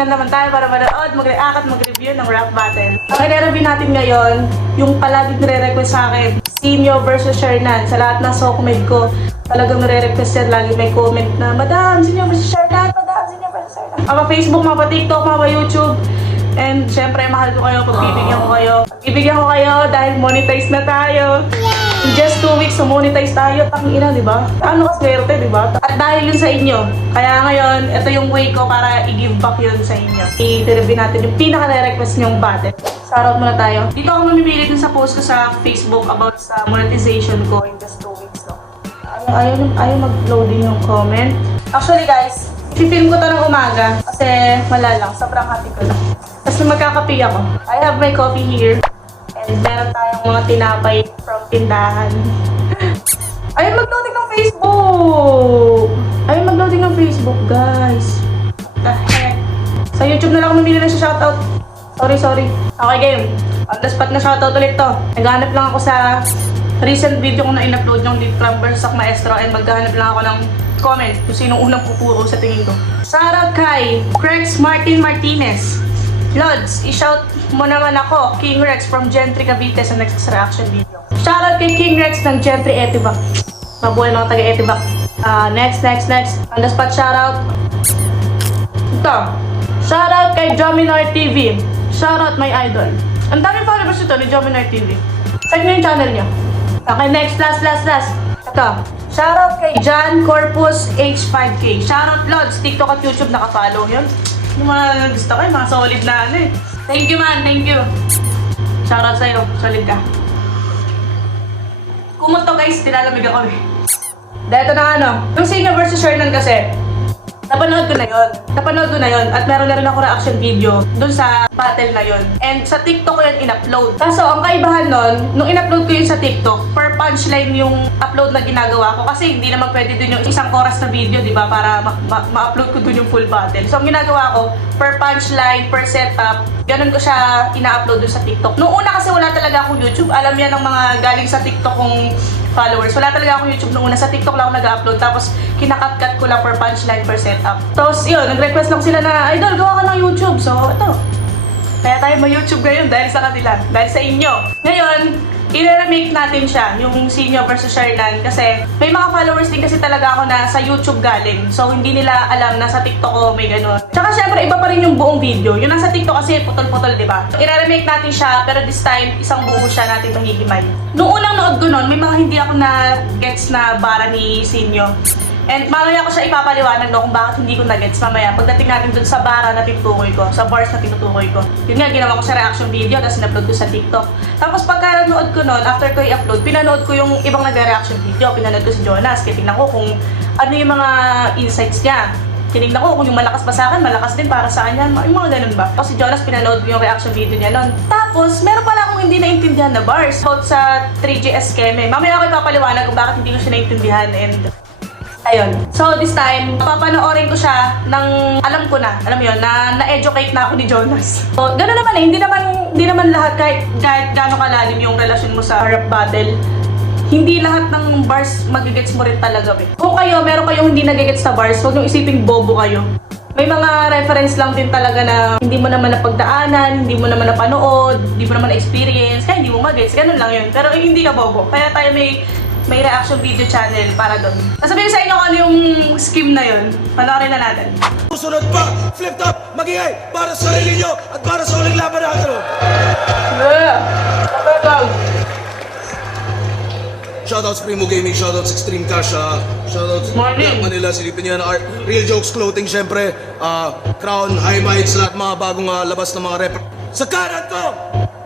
na naman tayo para manood, mag-react at mag-review ng rap battle. Ang i-review natin ngayon, yung palagi nire-request sa akin, Sinyo versus Shernan. Sa lahat ng sockmate ko, talagang nire-request yan. Lagi may comment na, Madam, Sinyo versus Shernan, Madam, Sinyo versus Shernan. Mga Facebook, mga TikTok, mga YouTube. And syempre, mahal ko kayo, pagbibigyan ko kayo. Ibigyan ko kayo dahil monetize na tayo. In just 2 weeks, monetize tayo. Tangina, di ba? Ano ka swerte, di ba? At dahil yun sa inyo. Kaya ngayon, ito yung way ko para i-give back yun sa inyo. I-review natin yung pinaka-request nyong battle. Shoutout muna tayo. Dito ako mamimili dun sa post ko sa Facebook about sa monetization ko in just 2 weeks. So, ayaw mag-loading yung comment. Actually guys, i-film ko to ng umaga kasi wala lang, sobrang happy ko na. Tapos magkakape ako. I have my coffee here. And meron tayong mga tinapay from tindahan. Ayaw mag-loading ng Facebook! Ayaw mag-loading ng Facebook, guys. The heck? Sa YouTube na lang ako mamili na siya shoutout. Sorry. Okay, game. On the spot na shoutout ulit to. Naghahanap lang ako sa recent video ko na in-upload yung Lead Club vs. Maestro and maghahanap lang ako ng comment kung sinong unang pupuro sa tingin ko. Shoutout kay Crex Martin Martinez. Lods, i-shout mo naman ako, King Rex from Gentry Cavite sa next reaction video. Shoutout kay King Rex ng Gentry Etivac. Mabuhay mga taga Etivac. Next. On the spot shoutout. Ito. Shoutout kay Jominar TV. Shoutout my idol. Ang daming followers ito ni Jominar TV. Saan nyo yung channel niya? Okay, next, last. Ito. Shoutout kay John Corpus H5K. Shoutout Lods, TikTok at YouTube nakafollow yun. Yung mga gusto ko, yung mga solid na ano eh. Thank you man, thank you. Shoutout sa'yo, solid ka. Kumot to guys, tinalamig ako eh. Dito na ano, yung Sinyo versus Shernan kasi, napanood ko na yun. At meron na rin ako reaction video dun sa battle na yun. And sa TikTok ko yun in-upload. Kaso ang kaibahan nun, nung in-upload ko yun sa TikTok, per punchline yung upload na ginagawa ko. Kasi hindi naman pwede dun yung isang oras na video, di ba? Para ma-upload ko dun yung full battle. So ang ginagawa ko, per punchline, per setup, ganun ko siya ina-upload dun sa TikTok. Noong una kasi wala talaga akong YouTube. Alam yan ng mga galing sa TikTok kong followers. Wala talaga akong YouTube noong una. Sa TikTok lang ako nag-upload. Tapos, kinakat-cut ko lang per punchline, per setup. Tapos, yun, nag-request lang sila na, Idol, gawa ka ng YouTube. So, ito. Kaya tayo ma-YouTube ngayon dahil sa kanila. Dahil sa inyo. Ngayon, i-remake natin siya, yung Sinyo versus Shernan. Kasi, may mga followers din kasi talaga ako na sa YouTube galing. So, hindi nila alam na sa TikTok ko may ganun. Tsaka, syempre, iba pa rin yung buong video. Yung nasa TikTok kasi putol-putol, di ba? I-remake natin siya, pero this time, isang buo siya natin mahihimay. Noong unang nood ko nun, may mga hindi ako na gets na bara ni Sinyo. And mamaya ko siya ipapaliwanag no, kung bakit hindi ko na-gets mamaya. Pagdating natin dun sa bara na tinutukoy ko, sa bars na tinutukoy ko. Yun nga, ginawa ko sa reaction video, tapos in-upload ko sa TikTok. Tapos pagka nanood ko nun, after ko i-upload, pinanood ko yung ibang nagre-reaction video. Pinanood ko si Jonas, kaya tingnan ko kung ano yung mga insights niya. Tinignan ko kung yung malakas ba sa akin, malakas din para sa kanya, yung mga ganun ba. Tapos si Jonas, pinanood ko yung reaction video niya nun. Tapos, meron pala akong hindi naintindihan na bars about sa 3GS Keme. Mamaya ako ipapaliwanag kung bakit hindi ko siya naintindihan and ayun. So, this time, papanoorin ko siya ng alam ko na, alam mo yun, na-educate na ako ni Jonas. So, gano'n naman eh, hindi naman lahat kahit gano'ng kalalim yung relasyon mo sa rap battle. Hindi lahat ng bars magigets mo rin talaga eh. Kung kayo, meron kayong hindi nagigets sa bars, huwag nyo isiping bobo kayo. May mga reference lang din talaga na hindi mo naman napagdaanan, hindi mo naman napanood, hindi mo naman na-experience, kaya hindi mo magets, ganun lang yun. Pero hindi ka bobo. Kaya tayo may reaction video channel para doon. Sasabihin sa inyo kung ano yung scheme na yun. Panoorin na natin. Susunod pa, flip top, magingay para sa sarili nyo at para sa uling laban natin. Shoutouts Primo Gaming, shoutouts Extreme Cash, shoutouts Black Manila, silipin nyo na Real Jokes Clothing, syempre, Crown, High Mites, lahat mga bagong labas ng mga rep. Sa kanan ko,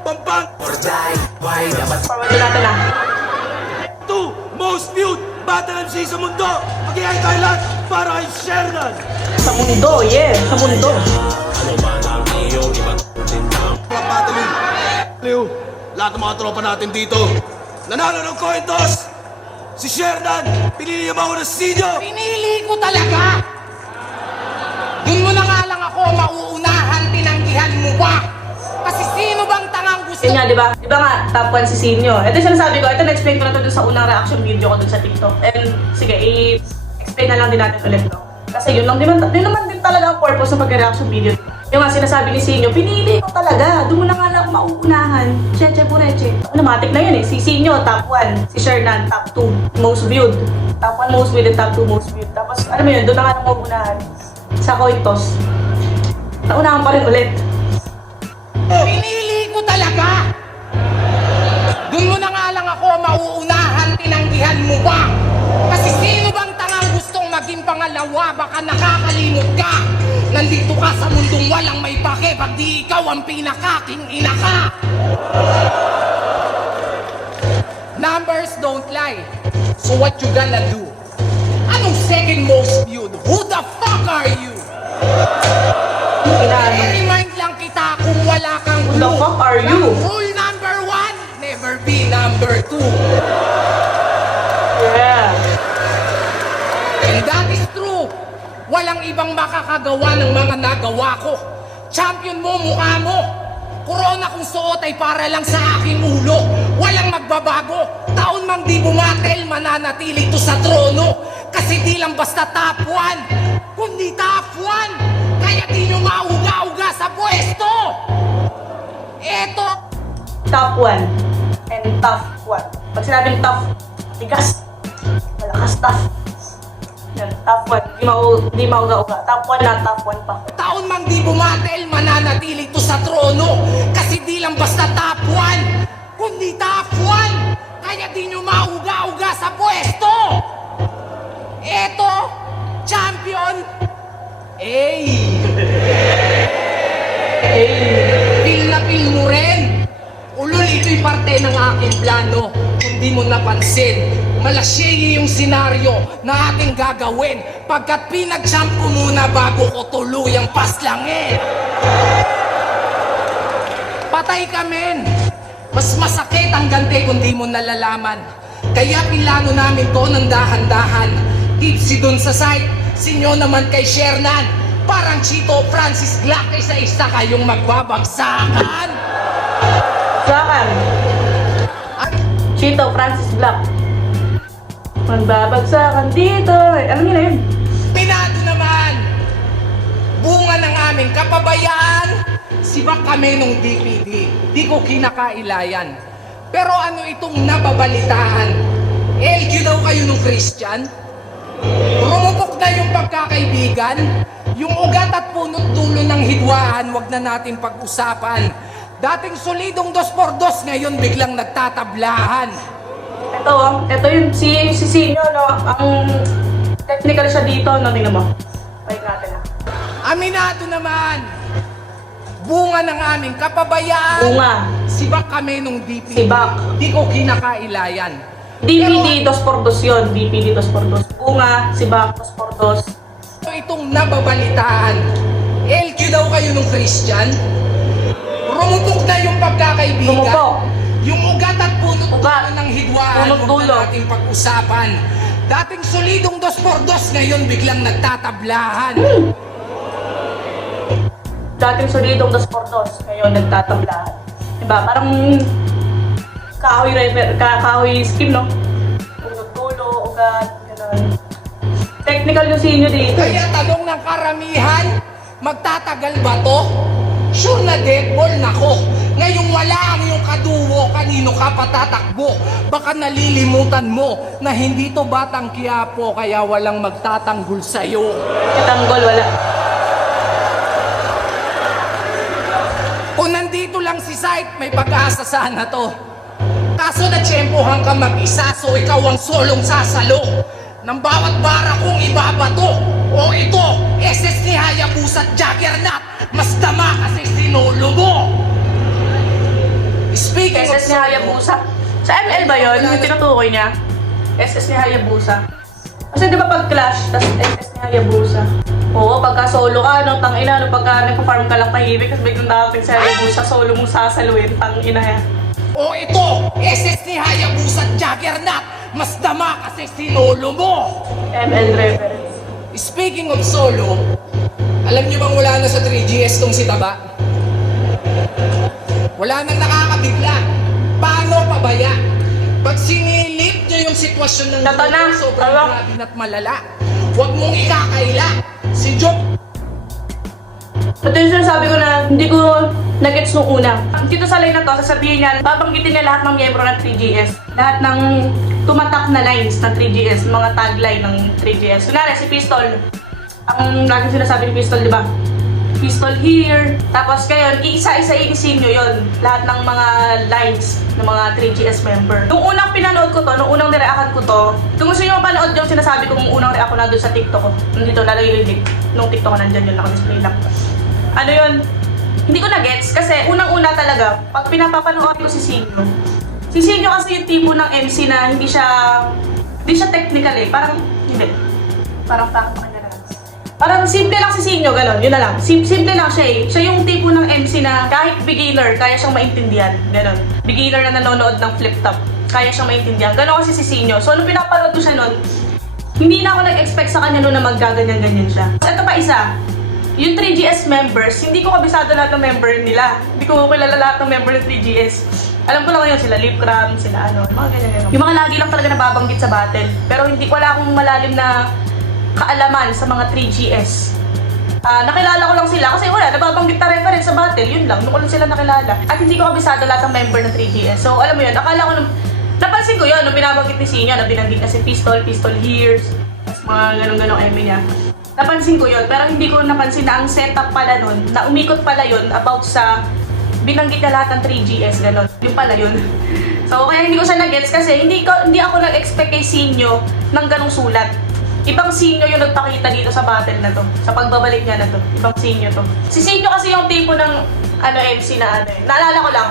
Pampang! Forward natin na. Most viewed Battle MC sa mundo. Mag-iay tayo lahat para kay Shernan. Sa mundo, yeah. Sa mundo. Battling. Leo, lahat ng mga tropa natin dito. Nanalo ng coin toss. Si Shernan, pinili niya ba ako ng Sinyo? Pinili ko talaga! Doon mo na nga lang ako mauunahan, tinanggihan mo ba? Kasi sino bang tangang gusto? Yun nga, di ba? Di ba nga, top 1 si Sinyo. Ito yung sinasabi ko, ito na-explain ko na to dun sa unang reaction video ko dun sa TikTok. And sige, i-explain na lang din natin ulit to. Kasi yun naman din talaga ang purpose ng pag-reaction video. Yung nga sinasabi ni Sinyo, pinili ko talaga. Doon mo na nga lang mauunahan. Cheche Pureche. Automatic na yun eh. Si Sinyo, top 1. Si Shernan, top 2. Most viewed. Top 1 most viewed and top 2 most viewed. Tapos, ano mo yun, doon na nga lang mauunahan. Sa coin toss. Naunahan pa rin ulit. Pinili ko talaga! Doon mo na nga lang ako mauunahan, tinanggihan mo ba? Kasi sino bang tangang gustong maging pangalawa? Baka nakakalimot ka! Nandito ka sa mundong walang may pake, pag di ikaw ang pinakaking ina ka! Numbers don't lie. So what you gonna do? Anong second most viewed? Who the fuck are you? I-remind lang kita kung wala kang Who the fuck are you? Rule number 1, never be number 2. Yeah. And that is true. Walang ibang makakagawa ng mga nagawa ko. Champion mo, mukha mo. Corona kung suot ay para lang sa aking ulo. Walang magbabago. Taon mang di bumatel, mananatili to sa trono. Kasi di lang basta top 1, kundi top 1. Kaya di nyo mauga-uga sa pwesto. Eto. Top 1 and tough 1. Pag sinabing tough, tigas. Malakas tough. Yan, top 1. Di mauga-uga. Top 1 na, top 1 pa. Taon mang di bumatel, mananatili to sa trono. Kasi di lang basta top 1, kundi top 1. Kaya di nyo mauga-uga sa pwesto. Eto, champion. Ey! Feel na feel mo rin. Ulol, ito'y parte ng aking plano. Kung di mo napansin, malasye yung senaryo na ating gagawin. Pagkat pinag-champ ko muna bago ko tuluyang paslangin. Patay ka, men. Mas masakit ang ganti kung di mo nalalaman. Kaya pinlano namin to ng dahan-dahan. Tipsy dun sa site, sinyo naman kay Shernan. Parang Chito Francis Glock, isa-isa kayong magbabagsakan. Sakan. Chito, Francis Black. Magbabagsakan dito. Alam niyo na yun. Pinado naman! Bunga ng aming kapabayaan, sibak kami nung DPD. Di ko kinakailayan. Pero ano itong nababalitaan? LQ daw kayo nung Christian? Rumupok na yung pagkakaibigan? Yung ugat at punot dulo ng hidwaan, wag na natin pag-usapan. Dating solidong 2x2, ngayon biglang nagtatablahan. Ito yung si Sinyo, no? Ang technical siya dito, no? Tingnan mo. Wait natin, ha? Aminado naman! Bunga ng aming kapabayaan. Bunga. Sibak kami nung DPD. Sibak. Di ko kinakailayan. DPD 2x2 yun. DPD 2x2. Bunga, sibak, 2x2. So itong nababalitaan, LQ daw kayo nung Christian? Rumupok na yung pagkakaibigan. Rumupok. Yung ugat at punot dulo Ugat. ng hidwaan, Punot huwag dulo. na nating pag-usapan. Dating solidong 2x2, ngayon biglang nagtatablahan. Dating solidong 2x2. Ngayon, nagtatablahan. Diba? Parang kahoy scheme, no? Punot dulo, ugat, gano'n. Technical yung Sinyo dito. Kaya tanong ng karamihan, magtatagal ba to? Sure na deadball nako. Ngayong wala ang iyong kaduwo, kanino ka patatakbo? Baka nalilimutan mo na hindi to Batang Quiapo, kaya walang magtatanggol sa'yo. Tanggol, wala. Kung nandito lang si Sight, may pag-asa sana to. Kaso natsyempohan ka mag-isa, so ikaw ang solong sasalo. Nang bawat bara kong ibabato. O ito, SS ni Hayabusa at Juggernaut. Mas dama kasi sinulo mo. Speaking SS ni of Hayabusa. Sa ML ba yun? Yung tinutukoy niya? SS ni Hayabusa. Kasi di ba pag clash, tas SS ni Hayabusa. Oo, pagka solo ka, no, tangina, no, pagka nagpa-farm ka lang tahimik, kasi biglang darating sa Hayabusa, solo mong sasaluin, tangina yan. O ito, SS ni Hayabusa at Juggernaut. Mas dama kasi sinulo mo. ML reference. Speaking of solo, alam niyo bang wala na sa 3GS tong si Taba? Wala nang nakakabigla. Paano pabaya? Pag sinilip niyo yung sitwasyon ng Tata na. sobrang Tama. grabe at malala. Huwag mong ikakaila. Si Job Ito yung sinasabi ko na hindi ko nag-gets nung una. Dito sa line na to, sasabihin niya, babanggitin niya lahat ng miyembro ng 3GS. Lahat ng tumatak na lines ng 3GS, mga tagline ng 3GS. Kunwari, si Pistol. Ang laging sinasabi ni Pistol, di ba? Pistol here. Tapos ngayon, iisa-isa-iisin nyo yun. Lahat ng mga lines ng mga 3GS member. Nung unang pinanood ko to, nung unang nireakan ko to, kung gusto nyo mapanood yung sinasabi ko nung unang react ko na doon sa TikTok ko. Nandito, lalagay yung link. Nung TikTok ko nandyan yun, naka-display lang. Ano yun? Hindi ko na-gets kasi unang-una talaga, pag pinapapanood ko si Sinyo. Si Sinyo kasi yung tipo ng MC na hindi siya technical eh. Parang, hindi. Parang parang simple lang si Sinyo, gano'n, yun na lang. Simple lang siya eh. Siya yung tipo ng MC na kahit beginner, kaya siyang maintindihan, gano'n. Beginner na nanonood ng flip top, kaya siyang maintindihan. Gano'n kasi si Sinyo. So, nung pinapanood ko siya nun, hindi na ako nag-expect sa kanya nun na maggaganyan-ganyan siya. Ito pa isa, yung 3GS members, hindi ko kabisado lahat ng member nila. Hindi ko kilala lahat ng member ng 3GS. Alam ko lang yun, sila Lipcram, sila ano, mga ganyan. Yung mga lagi lang talaga nababanggit sa battle. Pero hindi, wala akong malalim na kaalaman sa mga 3GS. Nakilala ko lang sila kasi wala, nababanggit na reference sa battle, yun lang, nung ko lang sila nakilala. At hindi ko kabisado lahat ng member ng 3GS. So alam mo yun, akala ko napansin ko yun, nung binabanggit ni Sinyo, na binanggit na si Pistol Hears, mga ganong-ganong eme niya. Napansin ko yun, pero hindi ko napansin na ang setup pala nun, na umikot pala yun about sa binanggit na lahat ng 3GS, gano'n. Yung pala yun. So kaya hindi ko siya nag-gets kasi hindi ako nag-expect kay Sinyo ng ganong sulat. Ibang Sinyo yung nagpakita dito sa battle na to. Sa pagbabalik niya na to. Ibang Sinyo to. Si Sinyo kasi yung tipo ng MC na ano eh. Naalala ko lang.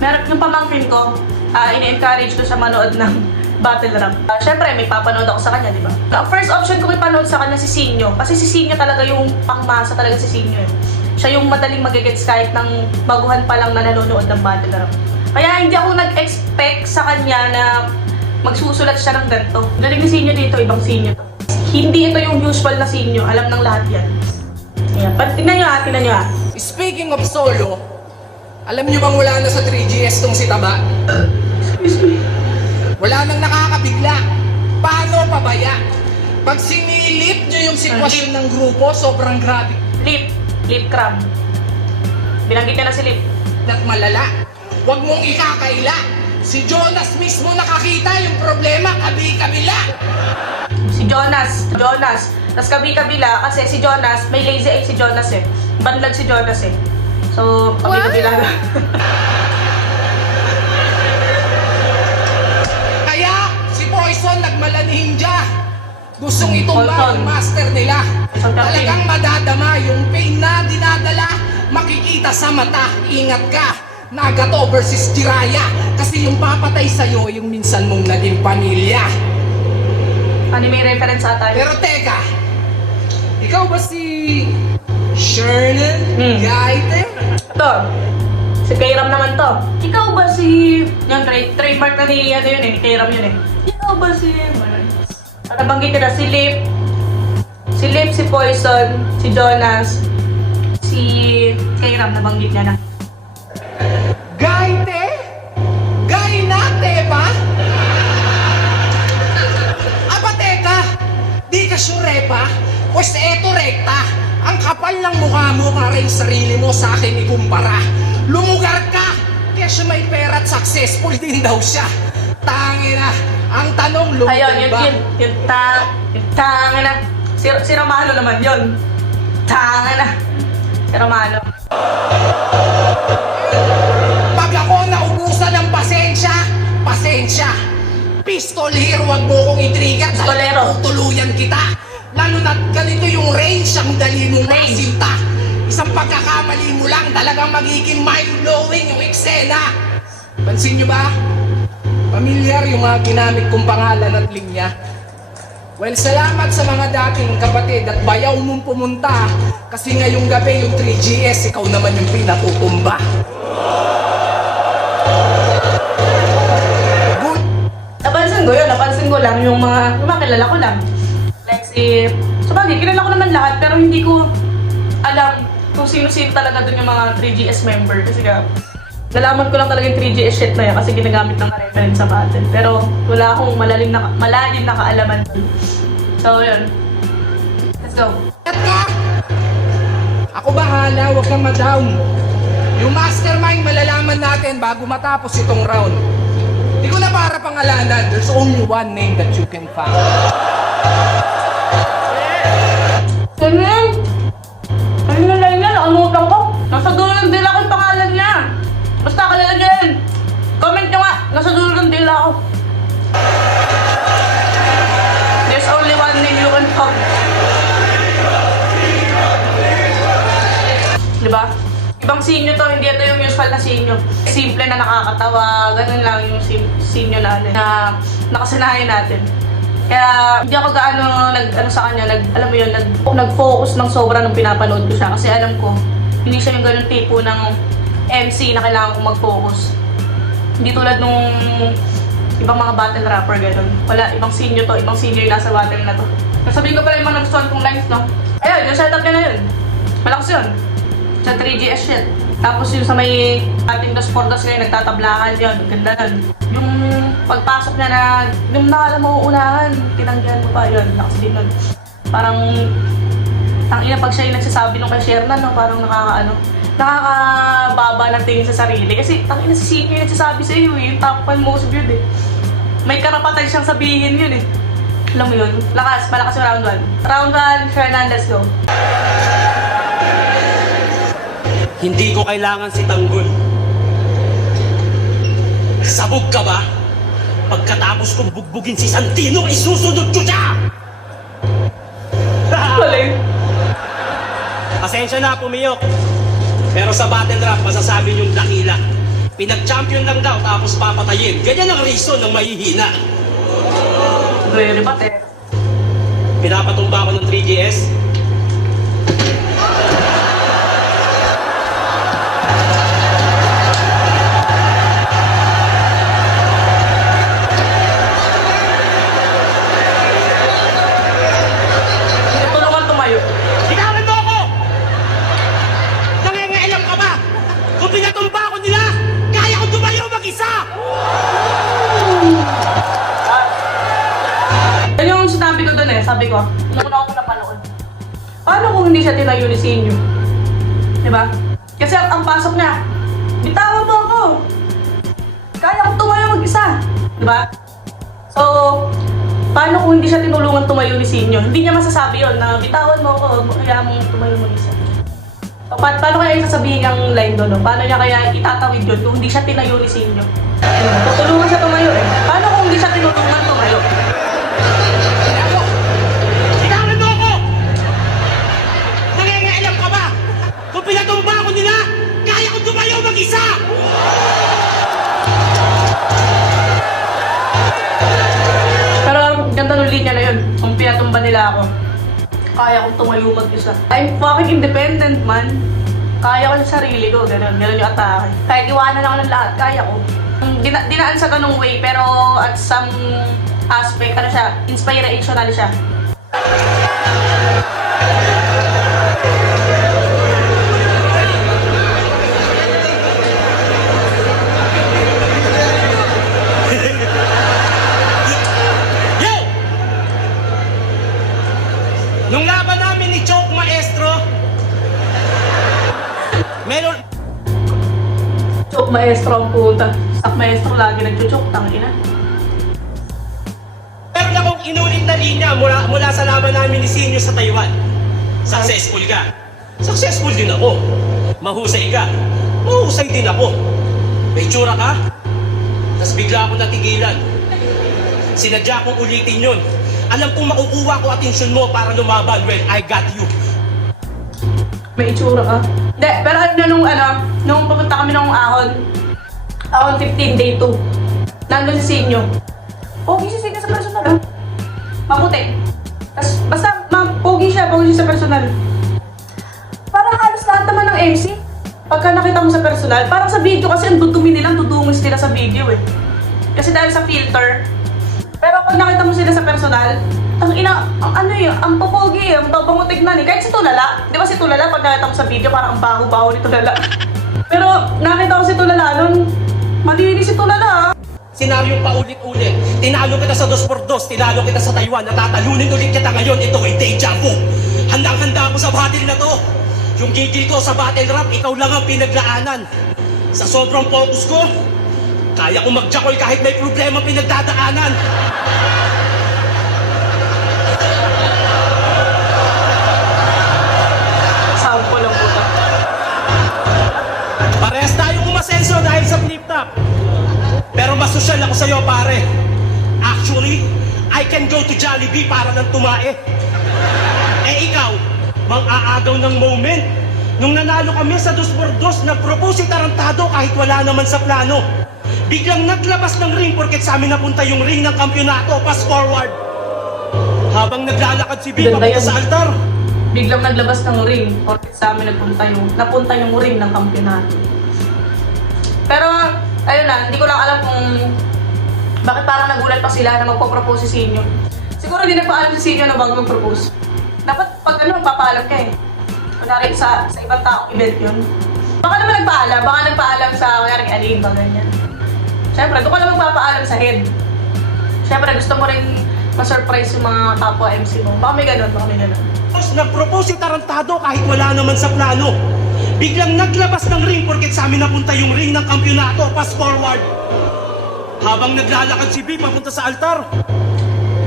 Meron yung pamangkin ko, ini-encourage ko siya manood ng battle rap. Syempre, may papanood ako sa kanya, di ba? Ang first option ko may panood sa kanya si Sinyo. Kasi si Sinyo talaga yung pangmasa talaga si Sinyo eh. Siya yung madaling magigets kahit ng baguhan pa lang na nanonood ng battle rap. Kaya hindi ako nag-expect sa kanya na magsusulat siya ng ganito. Galing ni Sinyo dito, ibang Sinyo to. Hindi ito yung usual na Sinyo, alam ng lahat yan. Ayan, tingnan nyo ha. Speaking of solo, alam nyo bang wala na sa 3GS tong si Taba? Excuse me. Wala nang nakakabigla. Paano pabaya? Pag sinilip nyo yung sitwasyon ng grupo, sobrang grabe Lipcram. Binanggit niya na si Lip. at malala. Huwag mong ikakaila. Si Jonas mismo nakakita yung problema, kabi-kabila. Si Jonas. Tapos kabi-kabila kasi si Jonas, may lazy eye si Jonas eh. Banlag si Jonas eh. So, kabi-kabila na. Kaya, si Poison nagmalaninja. Gustong itumba Poison. yung master nila. Poison Talagang madadama yung pain na dinadala. Makikita sa mata, ingat ka. Nagato versus Jiraya. Kasi yung papatay sa'yo, yung minsan mong naging pamilya. Anime reference ata yun. Pero teka, ikaw ba si Shernan Gaite? Ito, si Kairam naman to. Ikaw ba si... Yung trademark na ni ano yun eh, ni Kairam yun eh. Ikaw ba si... Nabanggit ka na si Lip, si Poison, si Jonas, si Kairam, nabanggit niya na. Gaite? Gainate ba? Aba teka, di ka sure pa? Pues eto rekta, ang kapal ng mukha mo para yung sarili mo sa akin ikumpara. Lumugar ka, kesyo may pera at successful din daw siya. Tangina, ang tanong lumugar Ayun, ba? yung tanga na. Si Romano naman yun. Tanga na. Si Romano. Pag ako naubusan ng pasensya. Pistol here, wag mo kong i-trigger. Pistolero. Tutuluyan kita. Lalo na ganito yung range, ang dali mong Range. masinta. Isang pagkakamali mo lang, talagang magiging mind-blowing yung eksena. Pansin nyo ba? Pamilyar yung mga ginamit kong pangalan at linya. Well, salamat sa mga dating kapatid at bayaw mong pumunta. Kasi ngayong gabi yung 3GS, ikaw naman yung pinatutumba. Good. Napansin ko lang yung mga kilala ko lang. Like si... Sabagay, kilala ko naman lahat pero hindi ko alam kung sino-sino talaga dun yung mga 3GS member. Kasi nalaman ko lang talaga yung 3GS shit na yan kasi ginagamit ng reference sa battle. Pero wala akong malalim na kaalaman dun. So, yun. Let's go. At ka! Ako bahala, huwag kang ma-down. Yung mastermind malalaman natin bago matapos itong round. Hindi ko na para pangalanan. There's only one name that you can find. Ganyan! Ayun na lang yan, nakalimutan ko. Nasa dulo ng dila ko yung pangalan niya. Basta kalalagyan. Comment nyo nga, nasa dulo ng dila ko. There's only one name you can find. Diba? Ibang sinyo to, hindi ito yung usual na sinyo. Simple na nakakatawa, ganun lang yung sinyo na nakasanayan natin. Kaya hindi ako gaano sa kanya, alam mo yun, nag-focus ng sobra nung pinapanood ko siya. Kasi alam ko, hindi siya yung ganun tipo ng MC na kailangan kong mag-focus. Hindi tulad nung ibang mga battle rapper, ganun. Wala, ibang sinyo to, ibang sinyo yung nasa battle na to. Nasabihin ko pala yung mga nagustuhan kong lines, no? Ayun, yung setup niya na yun. Malakas yun. Sa 3GS shit. Tapos yung sa may ating dos por dos ngayon, nagtatablakan yun. Ganda nun. Yung pagpasok niya na, yung nakala mo uunahan, tinanggihan mo pa yun. Lakas din nun. Parang, tangina pag siya yung nagsasabi nung kay Shernan, no? Parang nakakababa ng tingin sa sarili. Kasi tangina si Sino yung nagsasabi sa iyo, yung top 1 most viewed eh. May karapatan siyang sabihin yun eh. Alam mo yun? Lakas, malakas yung round 1. Round 1, Shernan, let's go. Hindi ko kailangan si Tanggol. Sabog ka ba? Pagkatapos kong bugbugin si Santino, isusunod ko siya! Galing. Pasensya na, pumiyok. Pero sa battle rap, masasabi niyong dakila. Pinag-champion lang daw, tapos papatayin. Ganyan ang reason ng mahihina. Very pate. Pinapatumba ko ng 3GS. Tulungan tumayo. Sigawan mo ako! Nangangailam ka ba? Kung pinatumba ko nila, kaya ko tumayo mag-isa! Yan yung sinabi ko dun eh. Sabi ko, nung una ako napanood. Paano kung hindi siya tinayo ni Sinyo? Diba? Kasi ang pasok niya, bitawan mo ako! Kaya ko tumayo mag-isa. Diba? So, paano kung hindi siya tinulungan tumayo ni Sinyo? Hindi niya masasabi yun na bitawan mo ako, kaya mong tumayo mag-isa. So, paano kaya yung sasabihin yung line doon? No? Paano niya kaya itatawid yun kung hindi siya tinayo ni Sinyo? Tutulungan siya tumayo eh. Paano kung hindi siya tinulungan tumayo? Sigawan mo ako! Nangangailam ka ba? Kung pinatumba ko nila, kaya ko tumayo mag-isa! Pero ganda nung linya na yun. Kung pinatumba nila ako, kaya kong tumayo mag-isa. I'm fucking independent, man. Kaya ko yung sarili ko. Ganun yung atake. Kahit iwanan ako ng lahat, kaya ko. Dinaan sa ganung way, pero at some aspect, ano siya, inspirational siya. Yo! Nung laban namin ni Choke Maestro, meron... Choke maestro ang puta. Sak maestro lagi nagchuchok, tangina. Meron akong inulit na linya mula sa laban namin ni Sinyo sa Taiwan. Successful ka. Successful din ako. Mahusay ka. Mahusay din ako. May tsura ka. Tapos bigla ako natigilan. Sinadya kong ulitin yun. Alam kong makukuha ko atensyon mo para lumaban. Well, I got you. May itsura ka. Hindi, pero nung pupunta kami ng ahon 15, day 2. Nandun si Sinyo. Pogi si Sinyo sa personal, ah. Maputi. Tapos, basta, pogi siya sa personal. Parang halos lahat naman ng MC. Pagka nakita mo sa personal, parang sa video kasi ang dudumi nila, dudungis nila sa video eh. Kasi dahil sa filter. Pero pag nakita mo sila sa personal, ang popogi, ang babango tignan eh. Kahit si Tulala, di ba si Tulala, pag nakita mo sa video, parang ang baho-baho ni Tulala. Pero nakita ko si Tulala nun, malinis si Tulala ah. Senaryong paulit-ulit. Tinalo kita sa 2x2, tinalo kita sa Taiwan, natatalunin ulit kita ngayon. Ito ay deja vu. Handang-handa ako sa battle na to. Yung gigil ko sa battle rap, ikaw lang ang pinaglaanan. Sa sobrang focus ko, kaya kong magjakol kahit may problema pinagdadaanan. Sample lang po. Parehas tayong umasenso dahil sa flip top. Pero mas sosyal ako sa'yo, pare. Actually, I can go to Jollibee para lang tumae. Eh ikaw, mang-aagaw ng moment. Nung nanalo kami sa 2x2, nag-propose si Tarantado kahit wala naman sa plano. Biglang naglabas ng ring porket sa amin napunta yung ring ng kampyonato, pass forward. Habang naglalakad si B Ganda papunta yan. sa altar, Biglang naglabas ng ring, porket sa amin napunta yung ring ng kampyonato. Pero, ayun na, hindi ko lang alam kung bakit parang nagulat pa sila na magpo-propose si Sinyo. Siguro hindi nagpaalam si Sinyo na bago mag-propose. Dapat pag magpapaalam ka eh. Kunwari sa ibang taong event yun. Baka naman nagpaalam sa kunwari Aline ba ganyan. Siyempre, doon ka lang magpapaalam sa head. Siyempre, gusto mo rin ma-surprise yung mga kapwa MC mo. Baka may ganun. nag-propose si Tarantado kahit wala naman sa plano. Biglang naglabas ng ring porket sa amin napunta yung ring ng kampyonato, pass forward. Habang naglalakad si B papunta sa altar,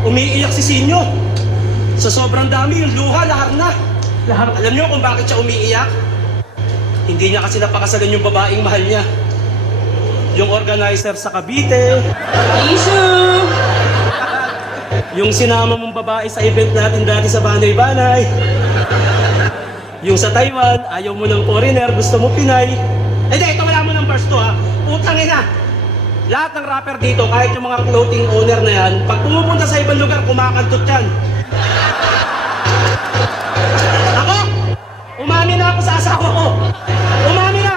umiiyak si Sinyo. Sa sobrang dami, yung luha, lahar na. Alam niyo kung bakit siya umiiyak? Hindi niya kasi napakasalan yung babaeng mahal niya. Yung organizer sa Cavite. Issue! Yung sinama mong babae sa event natin dati sa Banay-Banay. Yung sa Taiwan, ayaw mo ng foreigner, gusto mo Pinay. Hindi, ito wala mo ng verse to ha. Utang ina. Lahat ng rapper dito, kahit yung mga clothing owner na yan, pag pumupunta sa ibang lugar, kumakantot yan. Ako, umami na ako sa asawa ko. Umami na.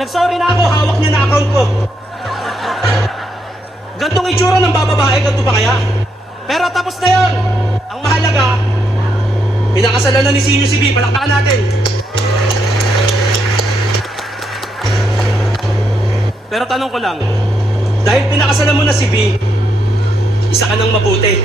Nagsorry na ako, hawak niya na account ko. Gantong itsura ng bababae, ganito ba kaya? Pero tapos na yun. Ang mahalaga, pinakasalan na ni Sinyo si B. Palakpakan natin. Pero tanong ko lang, dahil pinakasalan mo na si B, isa ka nang mabuti.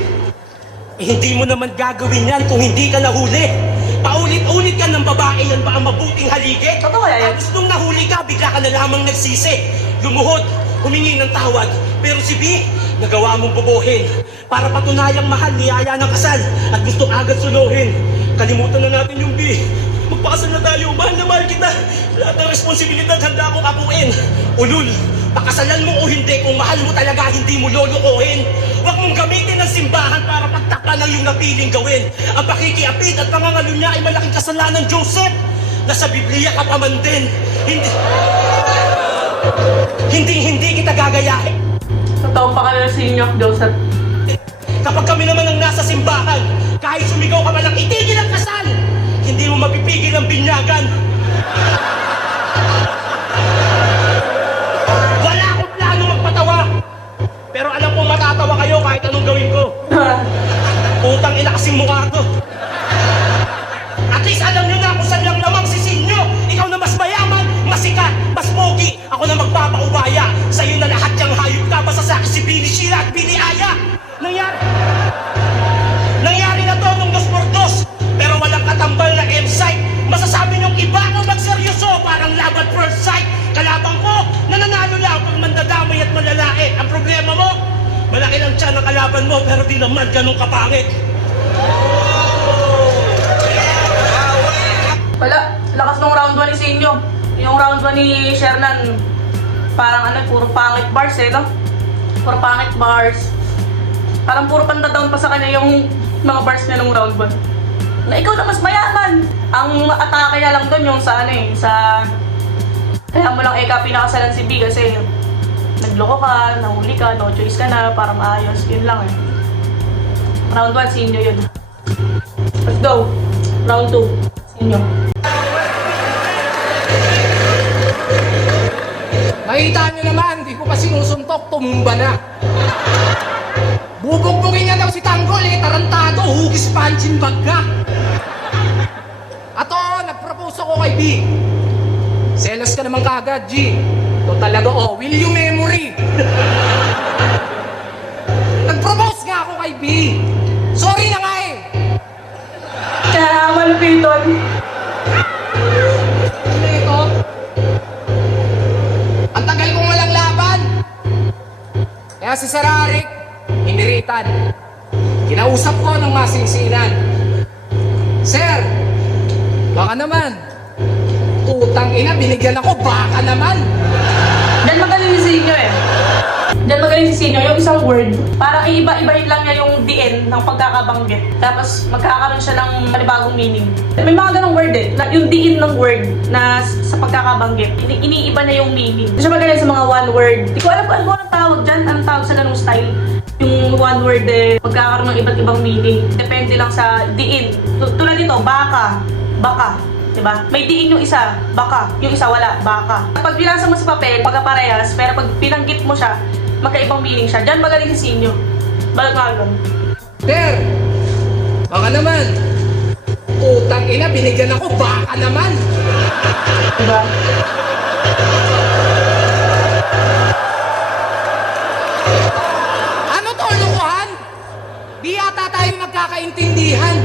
Eh, hindi mo naman gagawin yan kung hindi ka nahuli. Paulit-ulit ka ng babae, yan ba ang mabuting haligi? Totoo yan. Tapos nung nahuli ka, bigla ka na lamang nagsisi. Lumuhod, humingi ng tawad. Pero si B, nagawa mong bobohin. Para patunayang mahal, niyaya ng kasal. At gustong agad suluhin. Kalimutan na natin yung B. Magpakasal na tayo, mahal na mahal kita. Lahat ng responsibilidad handa akong apuin. Ulul, pakasalan mo o hindi, kung mahal mo talaga, hindi mo lulukuhin. Huwag mong gamitin ang simbahan para pagtakpan ang iyong napiling gawin. Ang pakikiapid at pangangalo niya ay malaking kasalanan, Joseph. Nasa Biblia ka pa man din. Hindi kita gagayahin. Totoo pa kayo sa inyo, Joseph. Kapag kami naman ang nasa simbahan, kahit sumigaw ka man lang, itigil ang kasal! Hindi mo mapipigil ang binyagan. Wala akong plano magpatawa. Pero alam kong matatawa kayo kahit anong gawin ko. Utang ina kasing mukha ko. At least alam nyo na kung saan lang lamang si Sinyo. Ikaw na mas mayaman, mas sikat, mas pogi. Ako na magpapaubaya. Sa'yo na lahat yung hayop ka. Basta sa akin si Billy Sheila at Billy Aya. Nangyari na to nung 2x2. Pero walang katambal na M-site. Masasabi niyong iba ako magseryoso. Parang laban first sight. Kalabang ko, nananalo lang pag mandadamay at malalait. Ang problema mo, malaki lang tiyan ang kalaban mo. Pero di naman ganun kapangit. Wala, lakas nung round 1 ni Sinyo. Yung round 1 ni Shernan, parang puro pangit bars no? Puro pangit bars. Parang puro pandadown pa sa kanya yung mga bars niya nung round 1. Na ikaw na mas mayaman. Ang atake niya lang doon yung sa kaya mo lang pinakasalan si B kasi nagloko ka, nahuli ka, no choice ka na, para maayos. Yun lang eh. Round 1, Sinyo yun. Let's go. Round 2, Sinyo. Nakita nyo naman, di ko pa sinusuntok, tumumba na. Bubugbugin niya daw si Tanggol tarantado, hugis panchin bag ka. Ato, nagpropose ako kay B. Selos ka naman kagad, G. Ito talaga, will you memory? Nagpropose nga ako kay B. Sorry na nga eh. Kaya malupiton. Kaya si Sir Arik, iniritan. Kinausap ko ng masinsinan. Sir, baka naman. Putang ina, binigyan ako, baka naman. Diyan magaling si Sinyo eh. Diyan magaling si Sinyo, yung isang word, parang iiba-ibahin lang niya yung DN ng pagkakabanggit. Tapos magkakaroon siya ng panibagong meaning. May mga ganong word eh, yung DN ng word na sa pagkakabanggit, iniiba niya yung meaning. Hindi siya magaling sa mga one word. Hindi ko alam kung ano ang tawag dyan, anong tawag sa ganong style. Yung one word eh, magkakaroon ng iba't ibang meaning. Depende lang sa DN. Tulad nito, baka. Diba? May diin yung isa, baka. Yung isa wala, baka. Pag binasa mo sa papel, magkaparehas, pero pag pinanggit mo siya, magkaibang meaning siya. Diyan magaling si Sinyo. Bakit nga ganun? Sir, baka naman. Putang ina, binigyan ako, baka naman. Diba? Ano to, lukuhan? Di yata tayo nagkakaintindihan.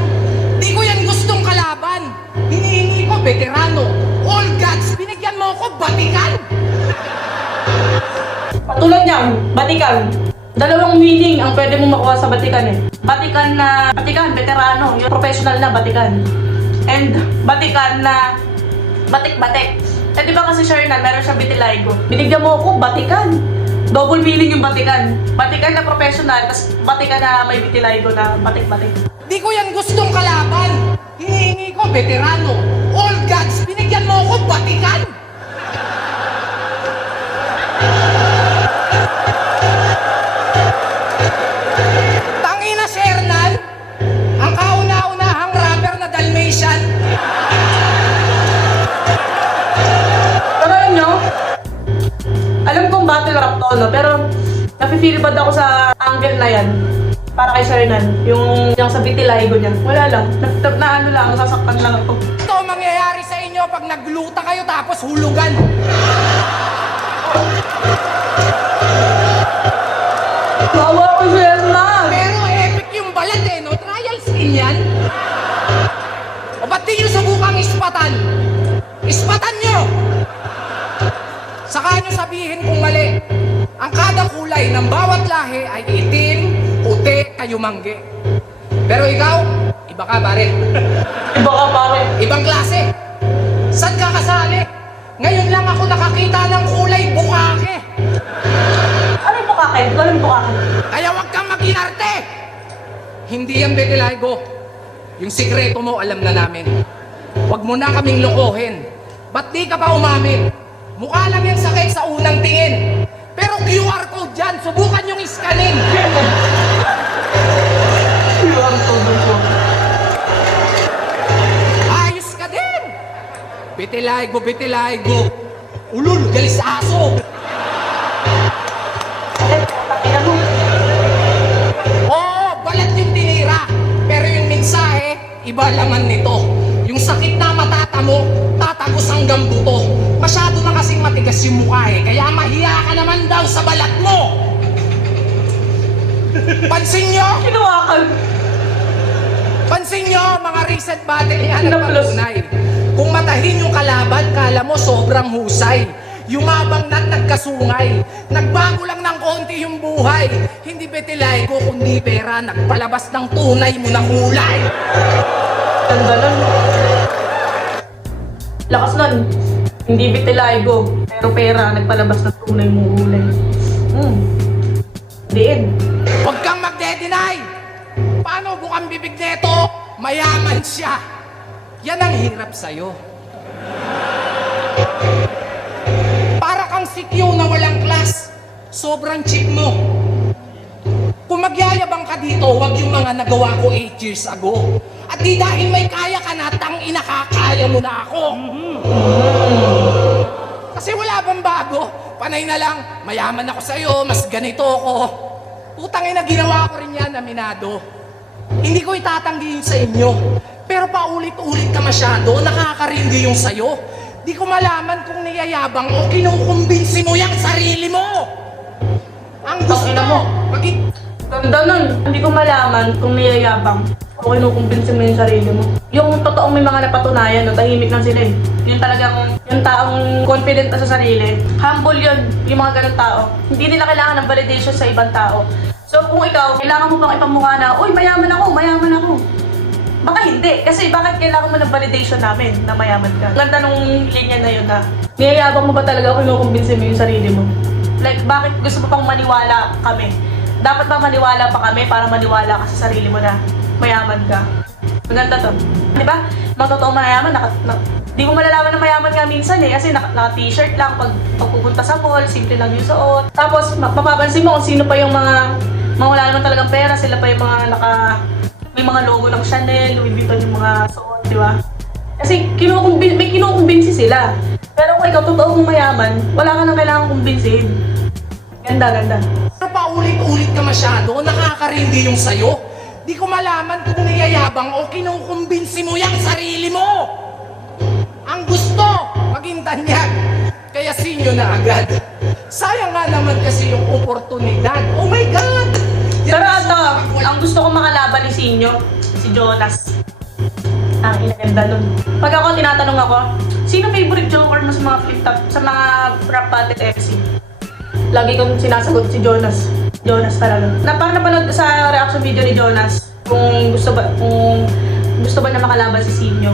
Di ko yan gustong kalaban. Hinihingi ko, veterano. All gods, binigyan mo ako, batikan. Patulad niyan, Batikan. Dalawang meaning ang pwede mong makuha sa Batikan eh. Batikan, veterano, yung professional na Batikan. And Batikan na batik-batik. Eh di ba kasi Shernan, meron siyang vitiligo. Binigyan mo ako, Batikan. Double meaning yung Batikan. Batikan na professional, tapos Batikan na may vitiligo na batik-batik. Di ko yan gustong kalaban. Hinihingi ko, veterano. All gods, binigyan mo ako, batikan. Tangina, Shernan. Ang kauna-unahang rapper na Dalmatian. Pero alam nyo, alam kong battle rap to, no? Pero nafe-feel bad ako sa angle na yan. Para kay Shernan, yung sa vitiligo niya. Wala lang. Na ano lang, nasasaktan lang ako. Ito ang mangyayari sa inyo pag nagluta kayo tapos hulugan. Bawa ko, Shernan! Pero epic yung balat eh, no? Trial skin yan. O ba't di nyo subukang ispatan? Ispatan nyo! Saka nyo sabihin kung mali. Ang kada kulay ng bawat lahi ay itim, puti, kayumangge. Pero ikaw, iba ka pare. Iba ka, pare. Ibang klase. Saan ka kasali? Ngayon lang ako nakakita ng kulay bukake. Ano yung bukake? Ano yung bukake? Kaya huwag kang mag-inarte! Hindi yan vitiligo. Yung sikreto mo, alam na namin. Huwag mo na kaming lokohin. Ba't di ka pa umamin? Mukha lang yung sakit sa unang tingin. Pero QR code dyan, subukan yung iskanin. Ayos ka din! Vitiligo. Ulul, galis aso. Takina mo. Oo, balat yung tinira. Pero yung mensahe, iba laman nito. Yung sakit na matata mo, tatagos hanggang buto. Masyado na kasing matigas yung mukha eh, kaya mahiya ka naman daw sa balat mo. Pansin nyo? Kinuwakan. Pansin nyo, mga recent battle yan ang Naplos. patunay. Kung matahin yung kalaban, kala mo sobrang husay. Yumabang na't nagkasungay. Nagbago lang ng konti yung buhay. Hindi vitiligo kundi pera. Nagpalabas ng tunay mo na kulay. Ganda nun. Lakas nun. Hindi vitiligo. Pero pera, nagpalabas ng tunay mong kulay. Diin. Huwag kang magde-deny. Paano bukang bibig neto? Mayaman siya. Yan ang hirap sa'yo. Para kang sikyo na walang class. Sobrang cheap mo. Kung magyayabang ka dito, wag yung mga nagawa ko 8 years ago. At di dahil may kaya ka na, tangina kakaya mo na ako. Kasi wala bang bago. Panay na lang, mayaman ako sa'yo, mas ganito ako. Putang ina, ginawa ko rin yan, aminado. Hindi ko itatanggi yun sa inyo. Pero paulit-ulit ka masyado, nakakarindi yung sayo. Di ko malaman kung niyayabang o kinukumbinsi mo yung sarili mo. Ang gusto Tangina mo, mo. Ganda nun. Hindi ko malaman kung niyayabang O kinukumbinsin mo yung sarili mo. Yung totoong may mga napatunayan, no, tahimik lang sila eh. Yung talagang, yung taong confident na sa sarili. Humble yun, yung mga ganun tao. Hindi nila kailangan ng validation sa ibang tao. So kung ikaw, kailangan mo bang ipamukha na, uy, mayaman ako, mayaman ako. Baka hindi. Kasi bakit kailangan mo ng validation namin na mayaman ka? Ganda nung linya na yun na, niyayabang mo ba talaga o kinukumbinsin mo yung sarili mo? Like, bakit gusto mo pang maniwala kami? Dapat ba maniwala pa kami para maniwala ka sa sarili mo na mayaman ka? Maganda to. Di ba? Mga totoong mayaman, di mo malalaman na mayaman nga minsan eh. Kasi naka-t-shirt lang pag pupunta sa mall, simple lang yung suot. Tapos, mapapansin mo kung sino pa yung mga wala naman talagang pera, sila pa yung mga may mga logo ng Chanel, Louis Vuitton yung mga suot, di ba? Kasi may kinukumbinsi sila. Pero kung ikaw totoo mong mayaman, wala ka nang kailangang kumbinsihin. Ganda, ganda. Pero paulit-ulit ka masyado, nakakarindi yung sayo. Di ko malaman kung niyayabang o kinukumbinsi mo yung sarili mo. Ang gusto, maging tanyag. Kaya sinyo na agad. Sayang nga naman kasi yung oportunidad. Oh my God! Pero ito, ang gusto ko makalaban ni Sinyo, si Jonas. Ang inaganda nun. Pag ako tinatanong ako, sino favorite joker mo sa mga flip-top, sa mga rap battle FC? Lagi kong sinasagot si Jonas. Jonas talaga. Parang napanood sa reaction video ni Jonas kung gusto ba niya makalaban si Sinyo.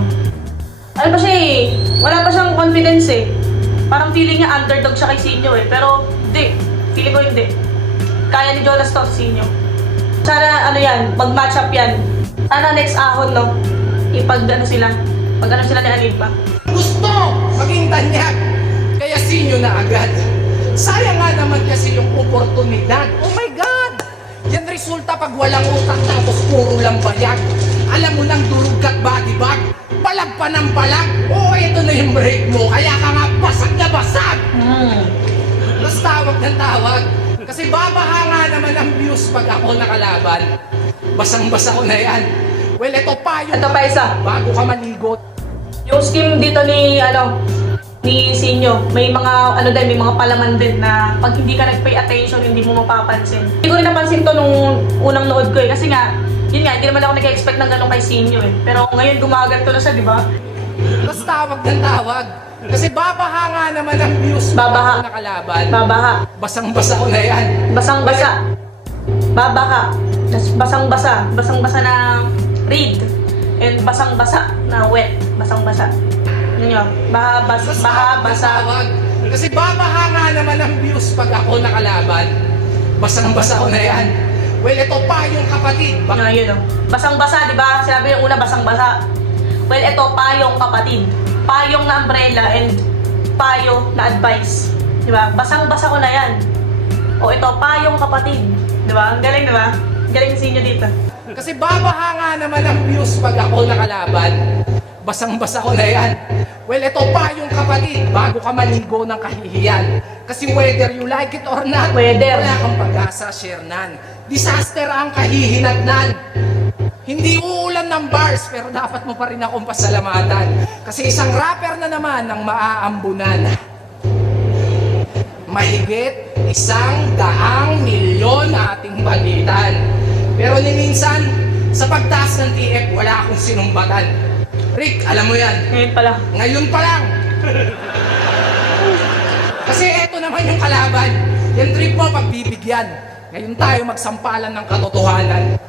Ano pa siya eh, wala pa siyang confidence eh. Parang feeling niya underdog siya kay Sinyo eh. Pero hindi, feeling ko hindi. Kaya ni Jonas to si Sinyo. Sana ano yan, mag-match up yan. Sana next ahon no, pag-ano sila ni Alipa. Gusto, maging tanyag. Kaya sinyo na agad. Sayang nga naman kasi yung oportunidad. Oh my God! Yan resulta pag walang utak tapos puro lang bayag. Alam mo nang durug at body bag. Palag pa ng palag. Oh, ito na yung break mo. Kaya ka nga basag na basag. Tapos tawag ng tawag. Kasi babaha nga naman ang views pag ako nakalaban. Basang-basa ko na yan. Well, ito pa yung... Ito pa isa. Bago ka maligot. Yung scheme dito ni Sinyo, may mga may mga palaman din na pag hindi ka nag-pay attention, hindi mo mapapansin. Hindi ko rin napansin to nung unang nood ko eh. Kasi nga, yun nga, hindi naman ako nag-expect ng gano'n kay Sinyo eh. Pero ngayon gumaganto na siya, di ba? Tapos tawag ng tawag. Kasi babaha nga naman ang views Babaha. pag ako nakalaban. Babaha. Basang-basa ko na yan. Basang-basa. Babaha. Basang-basa. Basang-basa na read. And basang-basa na wet. Basang-basa. Ano nyo? Tapos tawag ng Basa. tawag. Kasi babaha nga naman ang views pag ako nakalaban. Basang-basa ko na yan. Well, ito pa yung kapatid. Ano yun o? Basang-basa, di ba? Sinabi yung una, basang-basa. Well, ito pa yung kapatid. Payong na umbrella and payo na advice. Di ba? Basang-basa ko na yan. O ito, payong kapatid. Di ba? Ang galing, di ba? Galing si inyo dito. Kasi babaha nga naman ang views pag ako nakalaban. Basang-basa ko na yan. Well, ito pa yung kapatid. Bago ka maligo ng kahihiyan. Kasi whether you like it or not, Whether. wala kang pag-asa, Shernan. Disaster ang kahihinatnan. Hindi uulan ng bars, pero dapat mo pa rin akong pasalamatan. Kasi isang rapper na naman ang maaambunan. Mahigit 100,000,000 ating balitan. Pero ni minsan, sa pagtaas ng TF, wala akong sinumbatan. Rick, alam mo yan. Ngayon pala. Ngayon pa lang. Kasi eto naman yung kalaban. Yung trip mo pagbibigyan. Ngayon tayo magsampalan ng katotohanan.